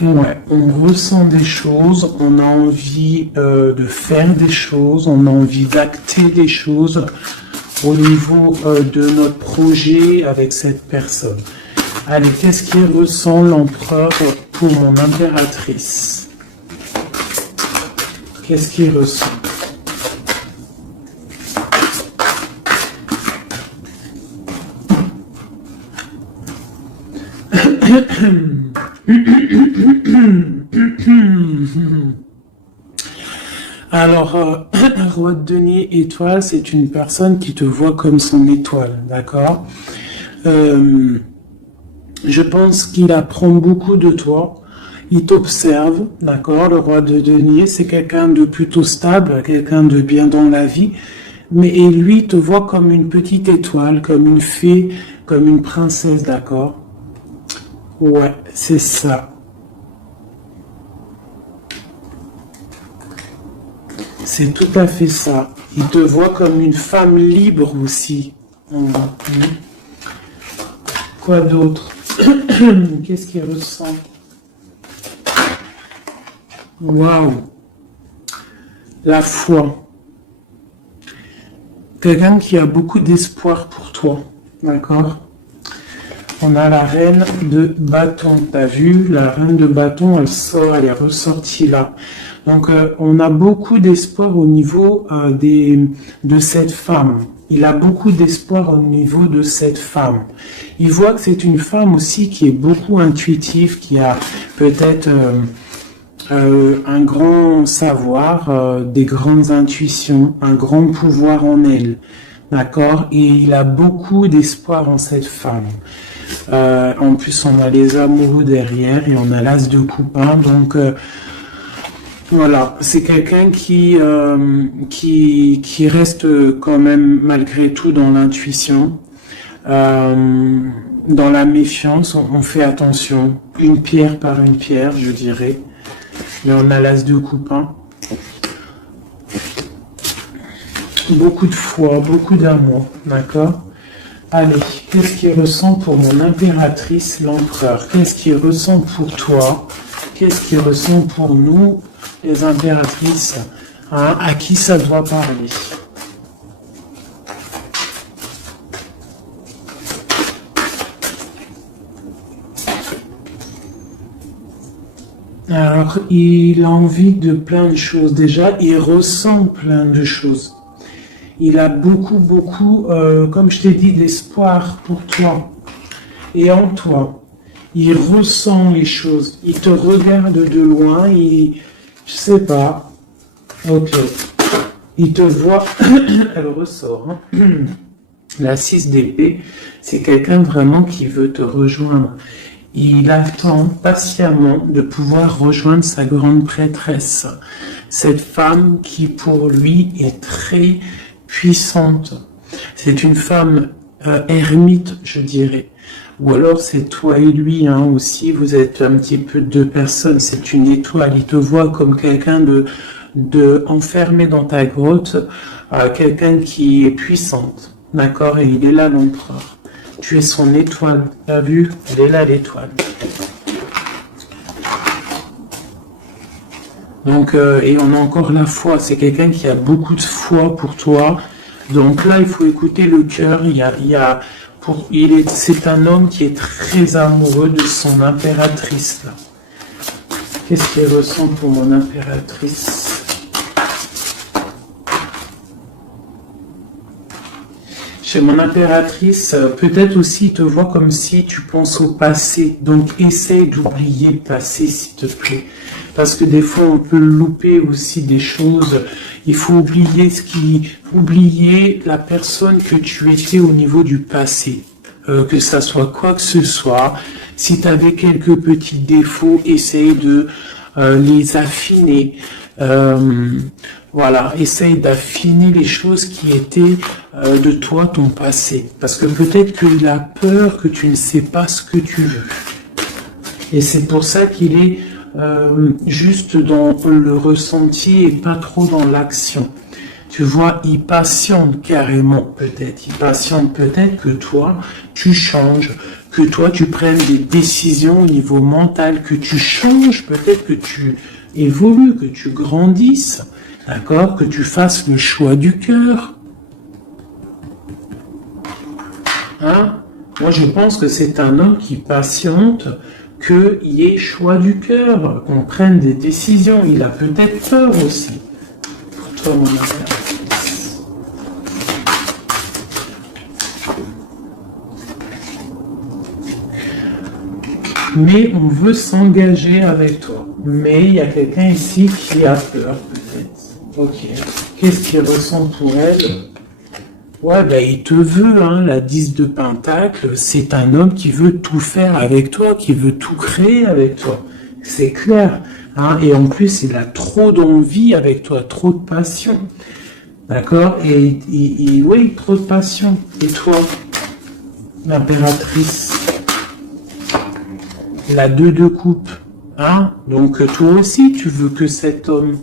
Ouais, on ressent des choses, on a envie de faire des choses, on a envie d'acter des choses, au niveau de notre projet avec cette personne. Allez, qu'est-ce qui ressent l'empereur pour mon impératrice? Qu'est-ce qu'il ressent? Alors, roi de denier étoile, c'est une personne qui te voit comme son étoile, d'accord? Je pense qu'il apprend beaucoup de toi, il t'observe, d'accord? Le roi de denier, c'est quelqu'un de plutôt stable, quelqu'un de bien dans la vie, mais et lui te voit comme une petite étoile, comme une fée, comme une princesse, d'accord? Ouais, c'est ça. C'est tout à fait ça. Il te voit comme une femme libre aussi. Quoi d'autre? Qu'est-ce qu'il ressent? Waouh! La foi. Quelqu'un qui a beaucoup d'espoir pour toi. D'accord? On a la reine de bâton. T'as vu? La reine de bâton, elle sort, elle est ressortie là. Donc, on a beaucoup d'espoir au niveau de cette femme. Il a beaucoup d'espoir au niveau de cette femme. Il voit que c'est une femme aussi qui est beaucoup intuitive, qui a peut-être un grand savoir, des grandes intuitions, un grand pouvoir en elle. D'accord? Et il a beaucoup d'espoir en cette femme. En plus, on a les amoureux derrière et on a l'as de coupin. Donc, voilà, c'est quelqu'un qui reste quand même malgré tout dans l'intuition, dans la méfiance. On fait attention, une pierre par une pierre, je dirais. Mais on a l'as de coupin. Beaucoup de foi, beaucoup d'amour, d'accord? Allez, qu'est-ce qu'il ressent pour mon impératrice, l'empereur? Qu'est-ce qu'il ressent pour toi? Qu'est-ce qu'il ressent pour nous, les impératrices? Hein, à qui ça doit parler? Alors, il a envie de plein de choses. Déjà, il ressent plein de choses. Il a beaucoup, comme je t'ai dit, d'espoir pour toi et en toi. Il ressent les choses. Il te regarde de loin. Je sais pas. Ok. Il te voit. Elle ressort. Hein. La 6 d'épée, c'est quelqu'un vraiment qui veut te rejoindre. Il attend patiemment de pouvoir rejoindre sa grande prêtresse. Cette femme qui, pour lui, est très puissante. C'est une femme ermite, je dirais. Ou alors c'est toi et lui hein, aussi, vous êtes un petit peu deux personnes, c'est une étoile. Il te voit comme quelqu'un de enfermé dans ta grotte, quelqu'un qui est puissante. D'accord? Et il est là l'empereur. Tu es son étoile. T'as vu? Elle est là l'étoile. Donc, et on a encore la foi. C'est quelqu'un qui a beaucoup de foi pour toi. Donc là, il faut écouter le cœur. C'est un homme qui est très amoureux de son impératrice. Là. Qu'est-ce qu'il ressent pour mon impératrice? Chez mon impératrice, peut-être aussi te vois comme si tu penses au passé. Donc, essaye d'oublier le passé, s'il te plaît. Parce que des fois, on peut louper aussi des choses. Il faut oublier la personne que tu étais au niveau du passé. Que ça soit quoi que ce soit. Si tu avais quelques petits défauts, essaye de les affiner. Voilà, essaye d'affiner les choses qui étaient de toi, ton passé. Parce que peut-être qu'il a peur que tu ne sais pas ce que tu veux. Et c'est pour ça qu'il est juste dans le ressenti et pas trop dans l'action. Tu vois, il patiente carrément peut-être. Il patiente peut-être que toi, tu changes, que toi, tu prennes des décisions au niveau mental, que tu changes, peut-être que tu évolues, que tu grandisses. D'accord? Que tu fasses le choix du cœur. Hein? Moi, je pense que c'est un homme qui patiente qu'il y ait choix du cœur, qu'on prenne des décisions. Il a peut-être peur aussi. Pour toi, mon impératrice. Mais on veut s'engager avec toi. Mais il y a quelqu'un ici qui a peur, peut-être. Ok. Qu'est-ce qu'il ressent pour elle? Ouais, ben il te veut, hein, la 10 de Pentacle, c'est un homme qui veut tout faire avec toi, qui veut tout créer avec toi. C'est clair. Hein, et en plus, il a trop d'envie avec toi, trop de passion. D'accord? Et oui, trop de passion. Et toi, l'impératrice, la 2 de coupe. Hein? Donc toi aussi, tu veux que cet homme,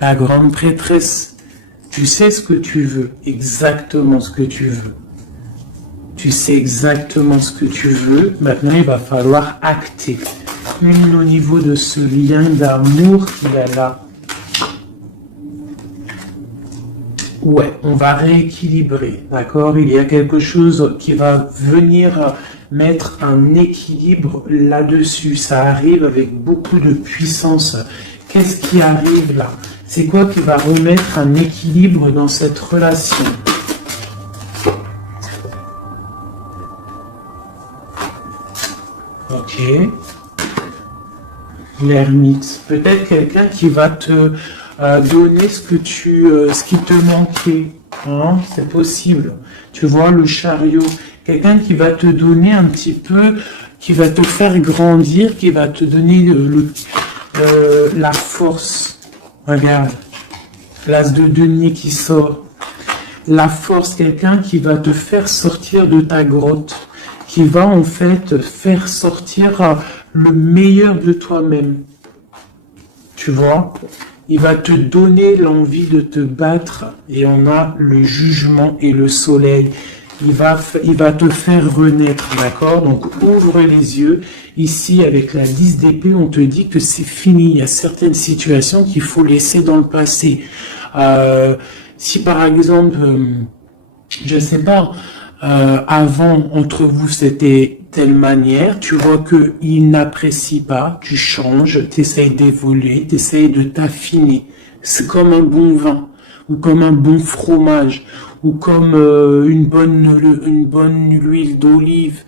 la grande prêtresse, tu sais ce que tu veux, exactement ce que tu veux. Tu sais exactement ce que tu veux. Maintenant, il va falloir acter. Une au niveau de ce lien d'amour qu'il a là. Ouais, on va rééquilibrer, d'accord? Il y a quelque chose qui va venir mettre un équilibre là-dessus. Ça arrive avec beaucoup de puissance. Qu'est-ce qui arrive là? C'est quoi qui va remettre un équilibre dans cette relation? Ok. L'ermite. Peut-être quelqu'un qui va te donner ce qui te manquait. Hein? C'est possible. Tu vois, le chariot. Quelqu'un qui va te donner un petit peu, qui va te faire grandir, qui va te donner la force. Regarde, l'as de denier qui sort. La force, quelqu'un qui va te faire sortir de ta grotte, qui va en fait faire sortir le meilleur de toi-même. Tu vois? Il va te donner l'envie de te battre et on a le jugement et le soleil. Il va te faire renaître, d'accord? Donc ouvre les yeux. Ici, avec la 10 d'épée, on te dit que c'est fini. Il y a certaines situations qu'il faut laisser dans le passé. Si par exemple, je sais pas, avant, entre vous, c'était telle manière, tu vois que il n'apprécie pas, tu changes, tu essayes d'évoluer, tu essayes de t'affiner. C'est comme un bon vin, ou comme un bon fromage, ou comme une bonne huile d'olive,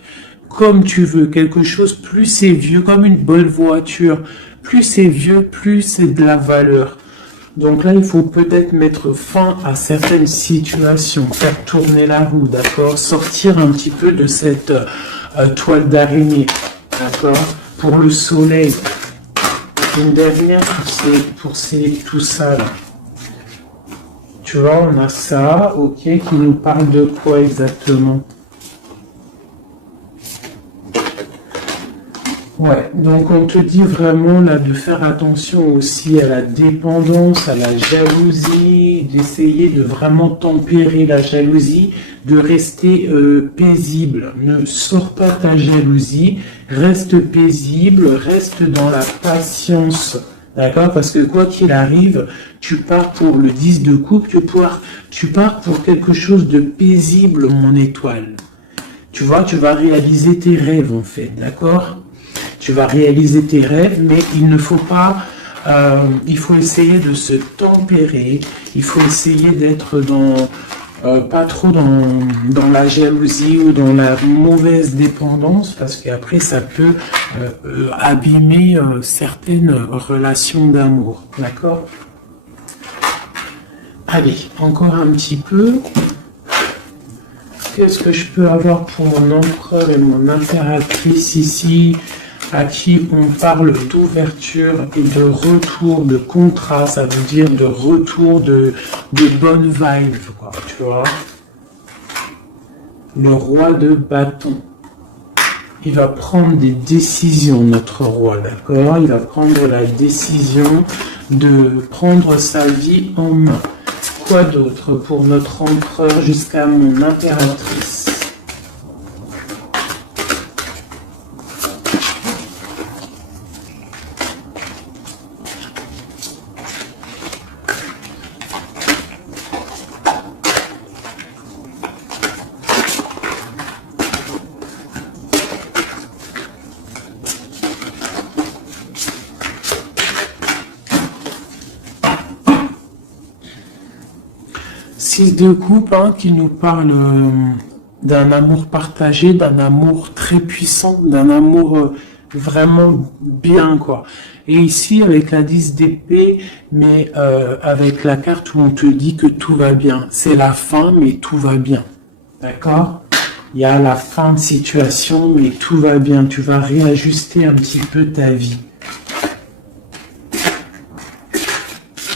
comme tu veux, quelque chose, plus c'est vieux, comme une bonne voiture, plus c'est vieux, plus c'est de la valeur. Donc là, il faut peut-être mettre fin à certaines situations, faire tourner la roue, d'accord? Sortir un petit peu de cette toile d'araignée, d'accord? Pour le soleil. Une dernière pour tout ça là. Tu vois, on a ça, ok, qui nous parle de quoi exactement? Ouais, donc on te dit vraiment là de faire attention aussi à la dépendance, à la jalousie, d'essayer de vraiment tempérer la jalousie, de rester paisible. Ne sors pas ta jalousie, reste paisible, reste dans la patience. D'accord? Parce que quoi qu'il arrive, tu pars pour le 10 de coupe, tu pars pour quelque chose de paisible, mon étoile. Tu vois, tu vas réaliser tes rêves en fait, d'accord? Tu vas réaliser tes rêves, mais il ne faut pas, il faut essayer de se tempérer, il faut essayer d'être pas trop dans la jalousie ou dans la mauvaise dépendance, parce qu'après ça peut abîmer certaines relations d'amour, d'accord? Allez, encore un petit peu. Qu'est-ce que je peux avoir pour mon empereur et mon impératrice ici, à qui on parle d'ouverture et de retour de contrat, ça veut dire de retour de bonnes vibes, quoi, tu vois. Le roi de bâton. Il va prendre des décisions, notre roi, d'accord? Il va prendre la décision de prendre sa vie en main. Quoi d'autre pour notre empereur jusqu'à mon impératrice? 6 de coupe hein, qui nous parle d'un amour partagé, d'un amour très puissant, d'un amour vraiment bien, quoi. Et ici, avec la 10 d'épée, mais avec la carte où on te dit que tout va bien. C'est la fin, mais tout va bien. D'accord? Il y a la fin de situation, mais tout va bien. Tu vas réajuster un petit peu ta vie.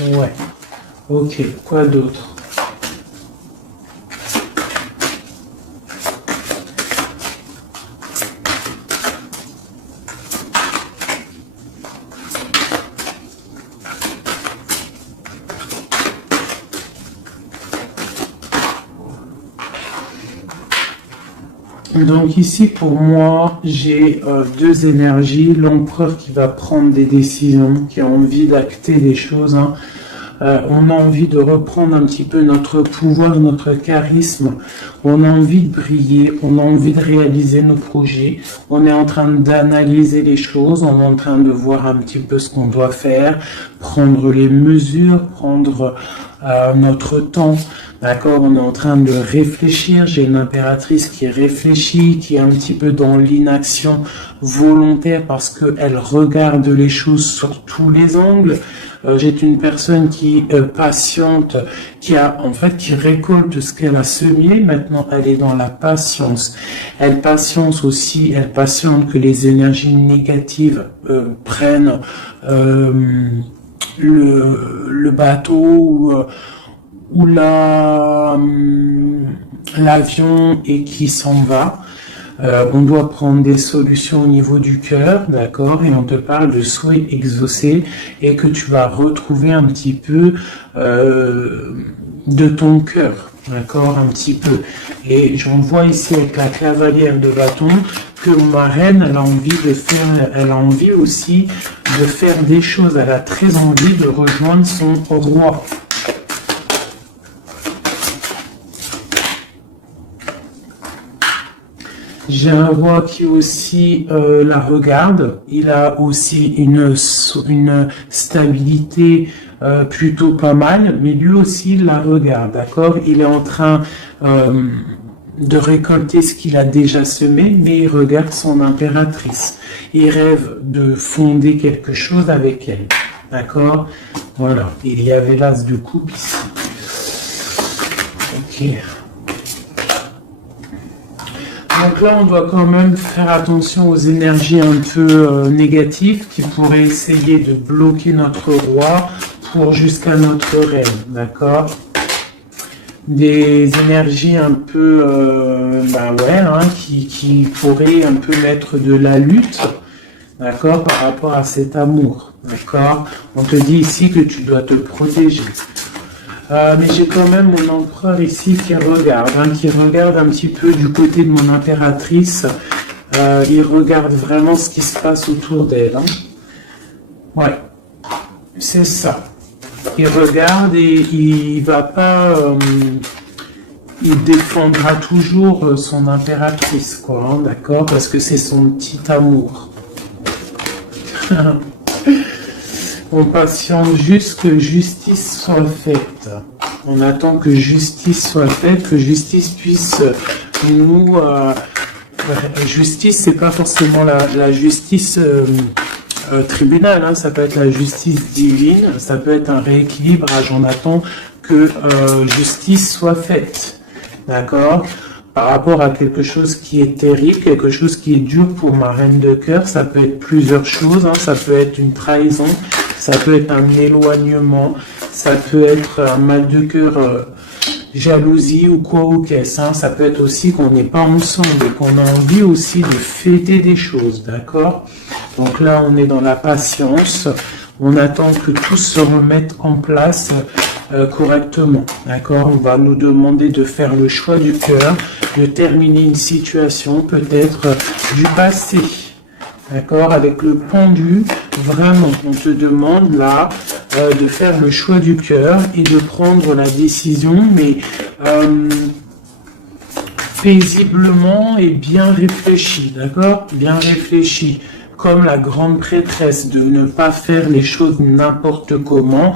Ouais. Ok, quoi d'autre? Donc ici, pour moi, j'ai deux énergies. L'empereur qui va prendre des décisions, qui a envie d'acter des choses. Hein. On a envie de reprendre un petit peu notre pouvoir, notre charisme. On a envie de briller. On a envie de réaliser nos projets. On est en train d'analyser les choses. On est en train de voir un petit peu ce qu'on doit faire, prendre les mesures, prendre notre temps. D'accord, on est en train de réfléchir. J'ai une impératrice qui réfléchit, qui est un petit peu dans l'inaction volontaire parce qu'elle regarde les choses sur tous les angles. J'ai une personne qui patiente, qui récolte ce qu'elle a semé. Maintenant, elle est dans la patience. Elle patiente aussi, elle patiente que les énergies négatives prennent le bateau ou l'avion et qui s'en va. On doit prendre des solutions au niveau du cœur, d'accord, et on te parle de souhaits exaucés et que tu vas retrouver un petit peu de ton cœur, d'accord, un petit peu. Et j'en vois ici avec la cavalière de bâton que ma reine, elle a envie aussi de faire des choses. Elle a très envie de rejoindre son roi. J'ai un roi qui aussi la regarde. Il a aussi une stabilité plutôt pas mal, mais lui aussi il la regarde, d'accord? Il est en train de récolter ce qu'il a déjà semé, mais il regarde son impératrice. Il rêve de fonder quelque chose avec elle, d'accord? Voilà, il y avait l'as de coupe ici. Ok. Donc là, on doit quand même faire attention aux énergies un peu négatives qui pourraient essayer de bloquer notre roi pour jusqu'à notre reine, d'accord? Des énergies un peu, qui pourraient un peu mettre de la lutte, d'accord, par rapport à cet amour, d'accord? On te dit ici que tu dois te protéger. Mais j'ai quand même mon empereur ici qui regarde un petit peu du côté de mon impératrice. Il regarde vraiment ce qui se passe autour d'elle. Hein. Ouais, c'est ça. Il regarde et il va pas... il défendra toujours son impératrice, quoi, hein, d'accord? Parce que c'est son petit amour. On patiente juste que justice soit faite. On attend que justice soit faite, que justice puisse nous... justice, c'est pas forcément la justice tribunal, hein, ça peut être la justice divine, ça peut être un rééquilibrage. On attend que justice soit faite. D'accord ? Par rapport à quelque chose qui est terrible, quelque chose qui est dur pour ma reine de cœur, ça peut être plusieurs choses, hein, ça peut être une trahison, ça peut être un éloignement, ça peut être un mal de cœur, jalousie ou quoi ou qu'est-ce, hein, ça peut être aussi qu'on n'est pas ensemble et qu'on a envie aussi de fêter des choses, d'accord? Donc là, on est dans la patience, on attend que tout se remette en place correctement, d'accord? On va nous demander de faire le choix du cœur, de terminer une situation peut-être du passé, d'accord? Avec le pendu, vraiment, on te demande là de faire le choix du cœur et de prendre la décision, mais paisiblement et bien réfléchi, d'accord? Bien réfléchi. Comme la grande prêtresse, de ne pas faire les choses n'importe comment,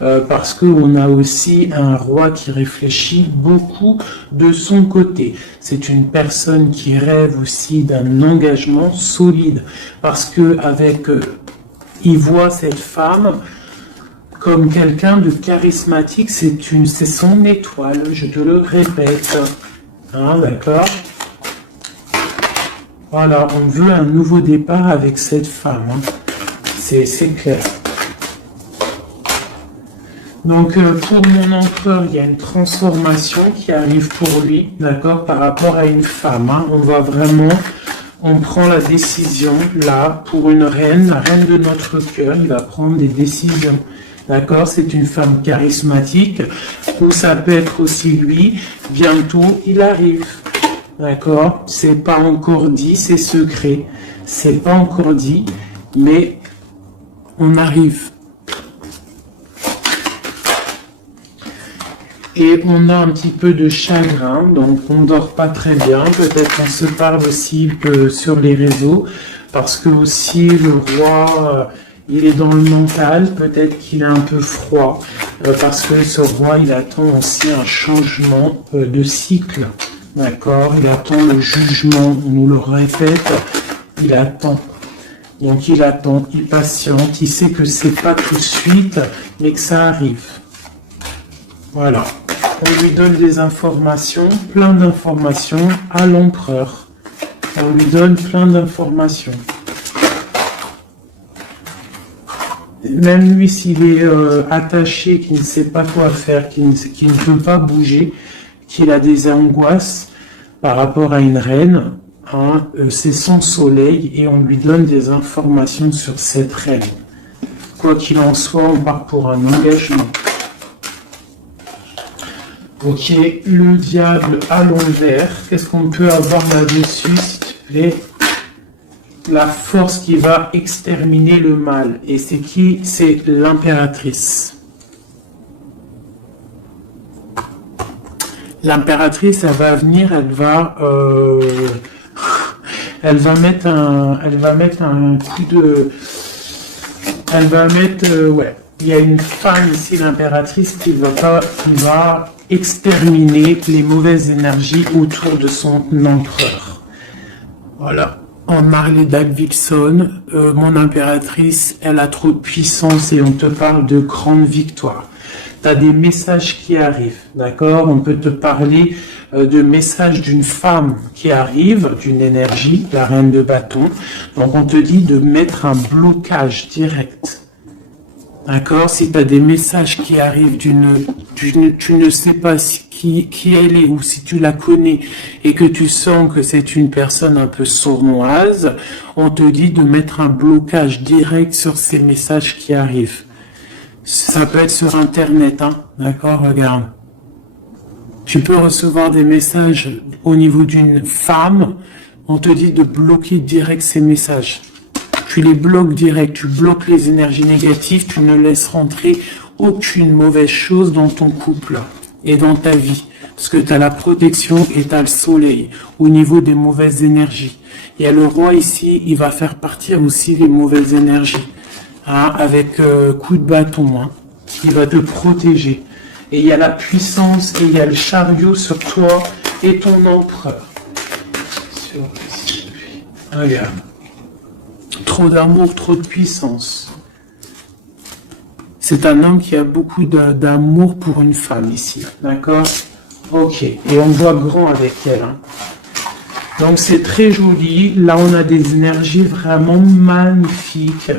parce qu'on a aussi un roi qui réfléchit beaucoup de son côté. C'est une personne qui rêve aussi d'un engagement solide, parce que il voit cette femme comme quelqu'un de charismatique, c'est son étoile, je te le répète. Hein, d'accord? Voilà, on veut un nouveau départ avec cette femme. Hein. C'est clair. Donc, pour mon empereur, il y a une transformation qui arrive pour lui, d'accord, par rapport à une femme. Hein. On prend la décision, là, pour une reine, la reine de notre cœur, il va prendre des décisions. D'accord, c'est une femme charismatique, ou ça peut être aussi lui, bientôt il arrive. D'accord, c'est pas encore dit, c'est secret. C'est pas encore dit, mais on arrive. Et on a un petit peu de chagrin, donc on dort pas très bien. Peut-être qu'on se parle aussi sur les réseaux, parce que aussi le roi, il est dans le mental. Peut-être qu'il est un peu froid, parce que ce roi, il attend aussi un changement de cycle. D'accord, il attend le jugement. On nous le répète, il attend. Donc il attend, il patiente. Il sait que c'est pas tout de suite, mais que ça arrive. Voilà. On lui donne des informations, plein d'informations à l'empereur. On lui donne plein d'informations. Même lui, s'il est attaché, qu'il ne sait pas quoi faire, qu'il ne peut pas bouger, qu'il a des angoisses par rapport à une reine, hein, c'est son soleil et on lui donne des informations sur cette reine. Quoi qu'il en soit, on part pour un engagement. Ok, le diable à l'envers. Qu'est-ce qu'on peut avoir là-dessus, s'il te plaît? La force qui va exterminer le mal. Et c'est qui? C'est l'impératrice. L'impératrice, elle va venir, elle va mettre un coup de... Elle va mettre... ouais. Il y a une femme ici, l'impératrice, qui va exterminer les mauvaises énergies autour de son empereur. Voilà. En Marley Davidson, mon impératrice, elle a trop de puissance et on te parle de grande victoire. Tu as des messages qui arrivent, d'accord? On peut te parler de messages d'une femme qui arrive, d'une énergie, la reine de bâton. Donc on te dit de mettre un blocage direct. D'accord, si tu as des messages qui arrivent tu ne sais pas qui elle est ou si tu la connais et que tu sens que c'est une personne un peu sournoise, on te dit de mettre un blocage direct sur ces messages qui arrivent. Ça peut être sur Internet, hein, d'accord, regarde. Tu peux recevoir des messages au niveau d'une femme, on te dit de bloquer direct ces messages. Tu les bloques direct, tu bloques les énergies négatives, tu ne laisses rentrer aucune mauvaise chose dans ton couple et dans ta vie. Parce que tu as la protection et tu as le soleil au niveau des mauvaises énergies. Il y a le roi ici, il va faire partir aussi les mauvaises énergies. Hein, avec coup de bâton, hein, il va te protéger. Et il y a la puissance et il y a le chariot sur toi et ton empereur. Regarde. Trop d'amour, trop de puissance. C'est un homme qui a beaucoup d'amour pour une femme ici, d'accord? Ok, et on voit grand avec elle. Hein. Donc c'est très joli. Là, on a des énergies vraiment magnifiques.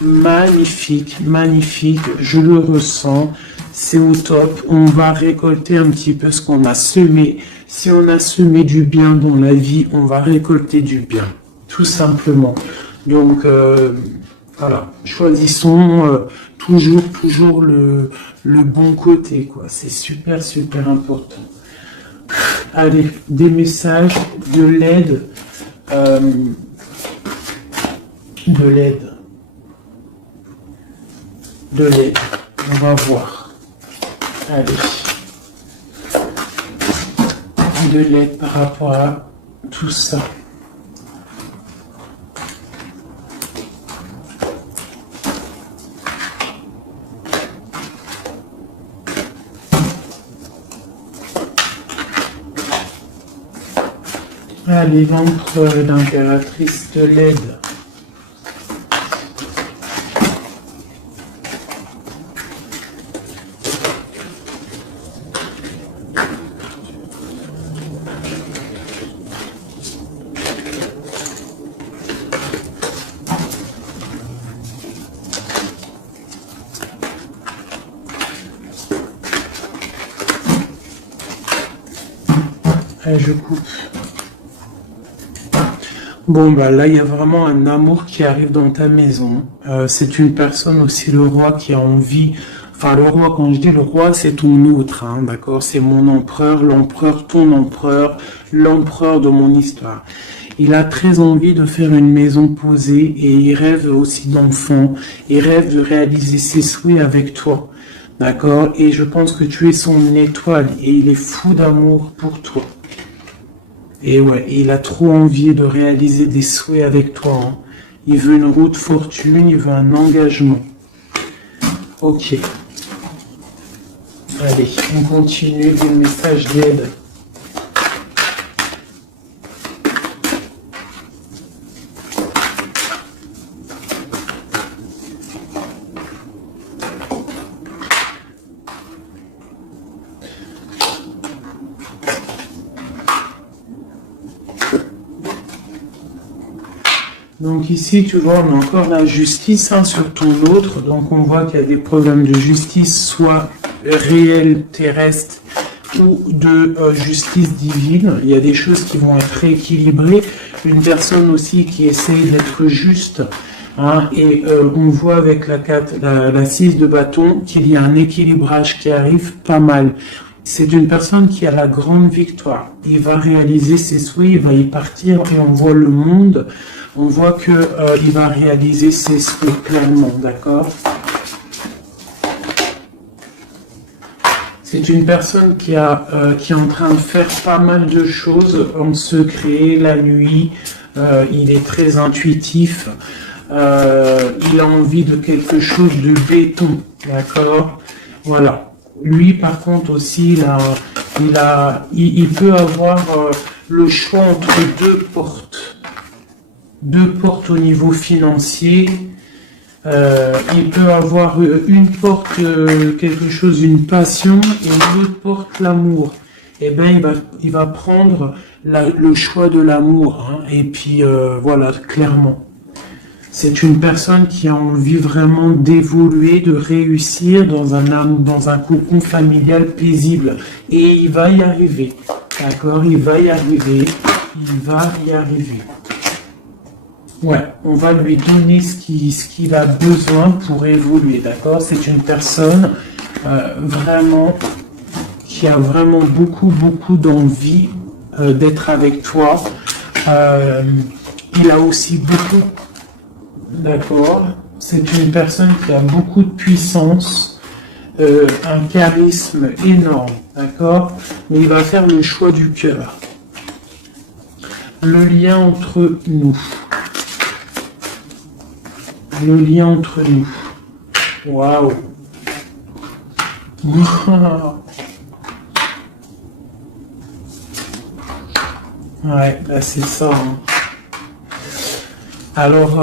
Magnifique, magnifique. Je le ressens. C'est au top. On va récolter un petit peu ce qu'on a semé. Si on a semé du bien dans la vie, on va récolter du bien. Tout simplement. Donc, voilà, choisissons toujours le bon côté, quoi. C'est super, super important. Allez, des messages, de l'aide, on va voir. Allez, de l'aide par rapport à tout ça. Allez, l'empereur et l'impératrice de l'aide. Allez, je coupe. Bon, bah là, il y a vraiment un amour qui arrive dans ta maison. C'est une personne aussi, le roi, qui a envie... Enfin, le roi, quand je dis le roi, c'est ton autre, hein, d'accord? C'est mon empereur, l'empereur, ton empereur, l'empereur de mon histoire. Il a très envie de faire une maison posée et il rêve aussi d'enfants. Il rêve de réaliser ses souhaits avec toi, d'accord? Et je pense que tu es son étoile et il est fou d'amour pour toi. Et ouais, il a trop envie de réaliser des souhaits avec toi, hein. Il veut une route fortune, il veut un engagement. Ok. Allez, on continue des messages d'aide. Donc ici, tu vois, on a encore la justice, hein, sur ton autre. Donc on voit qu'il y a des problèmes de justice, soit réelle, terrestre, ou de justice divine. Il y a des choses qui vont être rééquilibrées. Une personne aussi qui essaye d'être juste. Hein, et on voit avec la 6 de bâton qu'il y a un équilibrage qui arrive pas mal. C'est une personne qui a la grande victoire. Il va réaliser ses souhaits, il va y partir et on voit le monde. On voit que il va réaliser ses souhaits clairement, d'accord? C'est une personne qui est en train de faire pas mal de choses en secret, la nuit. Il est très intuitif. Il a envie de quelque chose de béton, d'accord? Voilà. Lui, par contre, aussi, il peut avoir le choix entre deux portes. Deux portes au niveau financier. Il peut avoir une porte, quelque chose, une passion, et l'autre porte l'amour. Eh bien, il va prendre le choix de l'amour. Hein, et puis, voilà, clairement. C'est une personne qui a envie vraiment d'évoluer, de réussir dans un cocon familial paisible. Et il va y arriver. D'accord? Il va y arriver. Il va y arriver. Ouais, on va lui donner ce qu'il a besoin pour évoluer. D'accord? C'est une personne vraiment qui a vraiment beaucoup d'envie d'être avec toi. Il a aussi beaucoup... D'accord. C'est une personne qui a beaucoup de puissance, un charisme énorme, d'accord. Mais il va faire le choix du cœur. Le lien entre nous. Le lien entre nous. Waouh. Ouais, là c'est ça. Hein. Alors,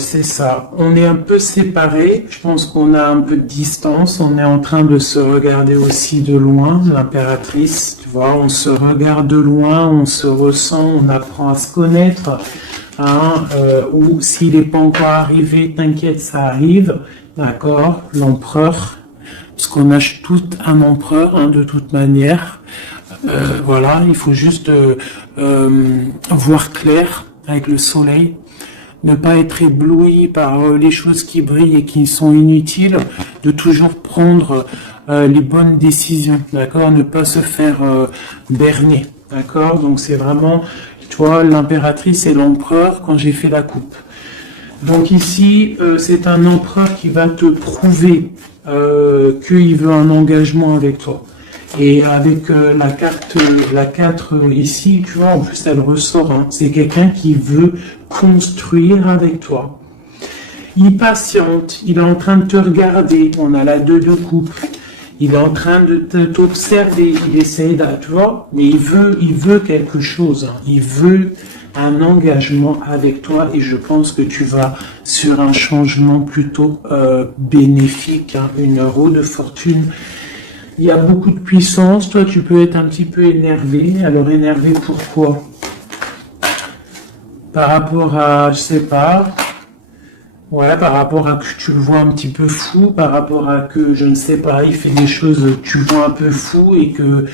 c'est ça. On est un peu séparés. Je pense qu'on a un peu de distance. On est en train de se regarder aussi de loin, l'impératrice. Tu vois, on se regarde de loin, on se ressent, on apprend à se connaître. Hein, ou s'il n'est pas encore arrivé, t'inquiète, ça arrive. D'accord, l'empereur. Parce qu'on a tout un empereur, hein, de toute manière. Voilà, il faut juste voir clair avec le soleil. Ne pas être ébloui par les choses qui brillent et qui sont inutiles, de toujours prendre les bonnes décisions, d'accord, ne pas se faire berner, d'accord, donc c'est vraiment, tu vois, l'impératrice et l'empereur quand j'ai fait la coupe. Donc ici, c'est un empereur qui va te prouver qu'il veut un engagement avec toi. Et avec la carte ici, tu vois, en plus elle ressort, hein, c'est quelqu'un qui veut construire avec toi. Il patiente, il est en train de te regarder, on a la 2 de coupe. il est en train de t'observer, il essaye de, tu vois, mais il veut quelque chose, hein. Il veut un engagement avec toi et je pense que tu vas sur un changement plutôt bénéfique, hein, une roue de fortune. Il y a beaucoup de puissance, toi tu peux être un petit peu énervé. Alors énervé pourquoi? Par rapport à, je sais pas, ouais, par rapport à que tu le vois un petit peu fou, par rapport à que, je ne sais pas, il fait des choses, tu le vois un peu fou et que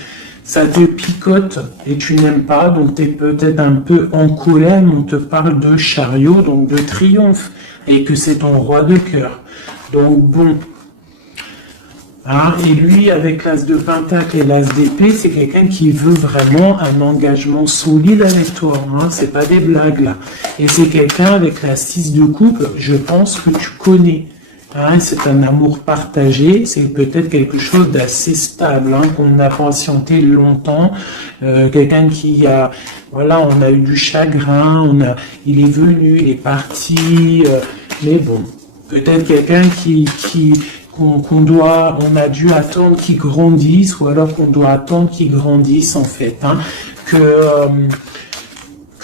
ça te picote et tu n'aimes pas, donc tu es peut-être un peu en colère, mais on te parle de chariot, donc de triomphe, et que c'est ton roi de cœur. Donc bon, hein, et lui, avec l'as de pentacle et l'as d'épée, c'est quelqu'un qui veut vraiment un engagement solide avec toi. Hein, c'est pas des blagues là. Et c'est quelqu'un avec la 6 de coupe, je pense que tu connais. Hein, c'est un amour partagé, c'est peut-être quelque chose d'assez stable, hein, qu'on a patienté longtemps. Quelqu'un qui a, voilà, on a eu du chagrin, il est venu, il est parti, mais bon, peut-être quelqu'un on a dû attendre qu'il grandisse, ou alors qu'on doit attendre qu'il grandisse en fait, hein,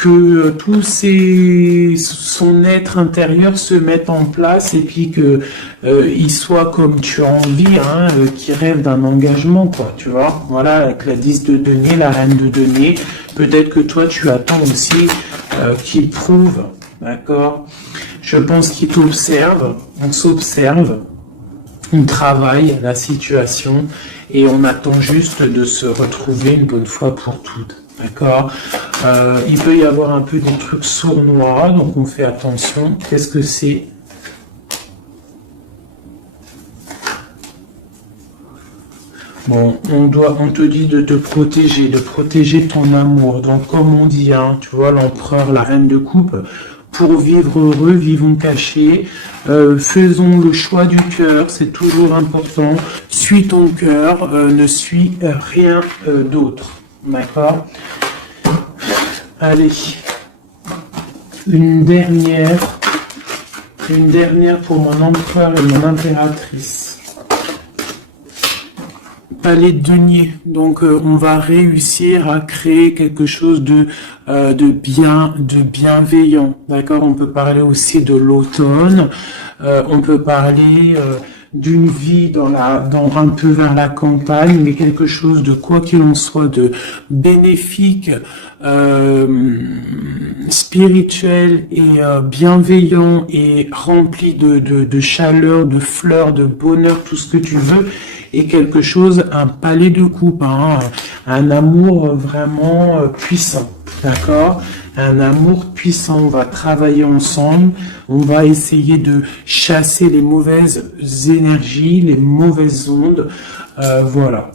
que tout son être intérieur se mette en place et puis que il soit comme tu as envie, hein, qui rêve d'un engagement, quoi, tu vois. Voilà, avec la 10 de denier, la reine de denier, peut-être que toi tu attends aussi qu'il prouve, d'accord. Je pense qu'il t'observe, on s'observe, on travaille la situation et on attend juste de se retrouver une bonne fois pour toutes. D'accord. Il peut y avoir un peu des trucs sournois, donc on fait attention. Qu'est-ce que c'est? Bon, on te dit de te protéger, de protéger ton amour. Donc comme on dit, hein, tu vois, l'empereur, la reine de coupe, pour vivre heureux, vivons cachés, faisons le choix du cœur, c'est toujours important. Suis ton cœur, ne suis rien d'autre. D'accord? Allez, une dernière pour mon empereur et mon impératrice. Palais de denier. Donc on va réussir à créer quelque chose de bienveillant. D'accord? On peut parler aussi de l'automne. On peut parler d'une vie dans un peu vers la campagne, mais quelque chose de quoi qu'il en soit de bénéfique, spirituel et bienveillant et rempli de chaleur, de fleurs, de bonheur, tout ce que tu veux. Et quelque chose, un palais de coupe, hein, un amour vraiment puissant, d'accord? Un amour puissant, on va travailler ensemble, on va essayer de chasser les mauvaises énergies, les mauvaises ondes, voilà.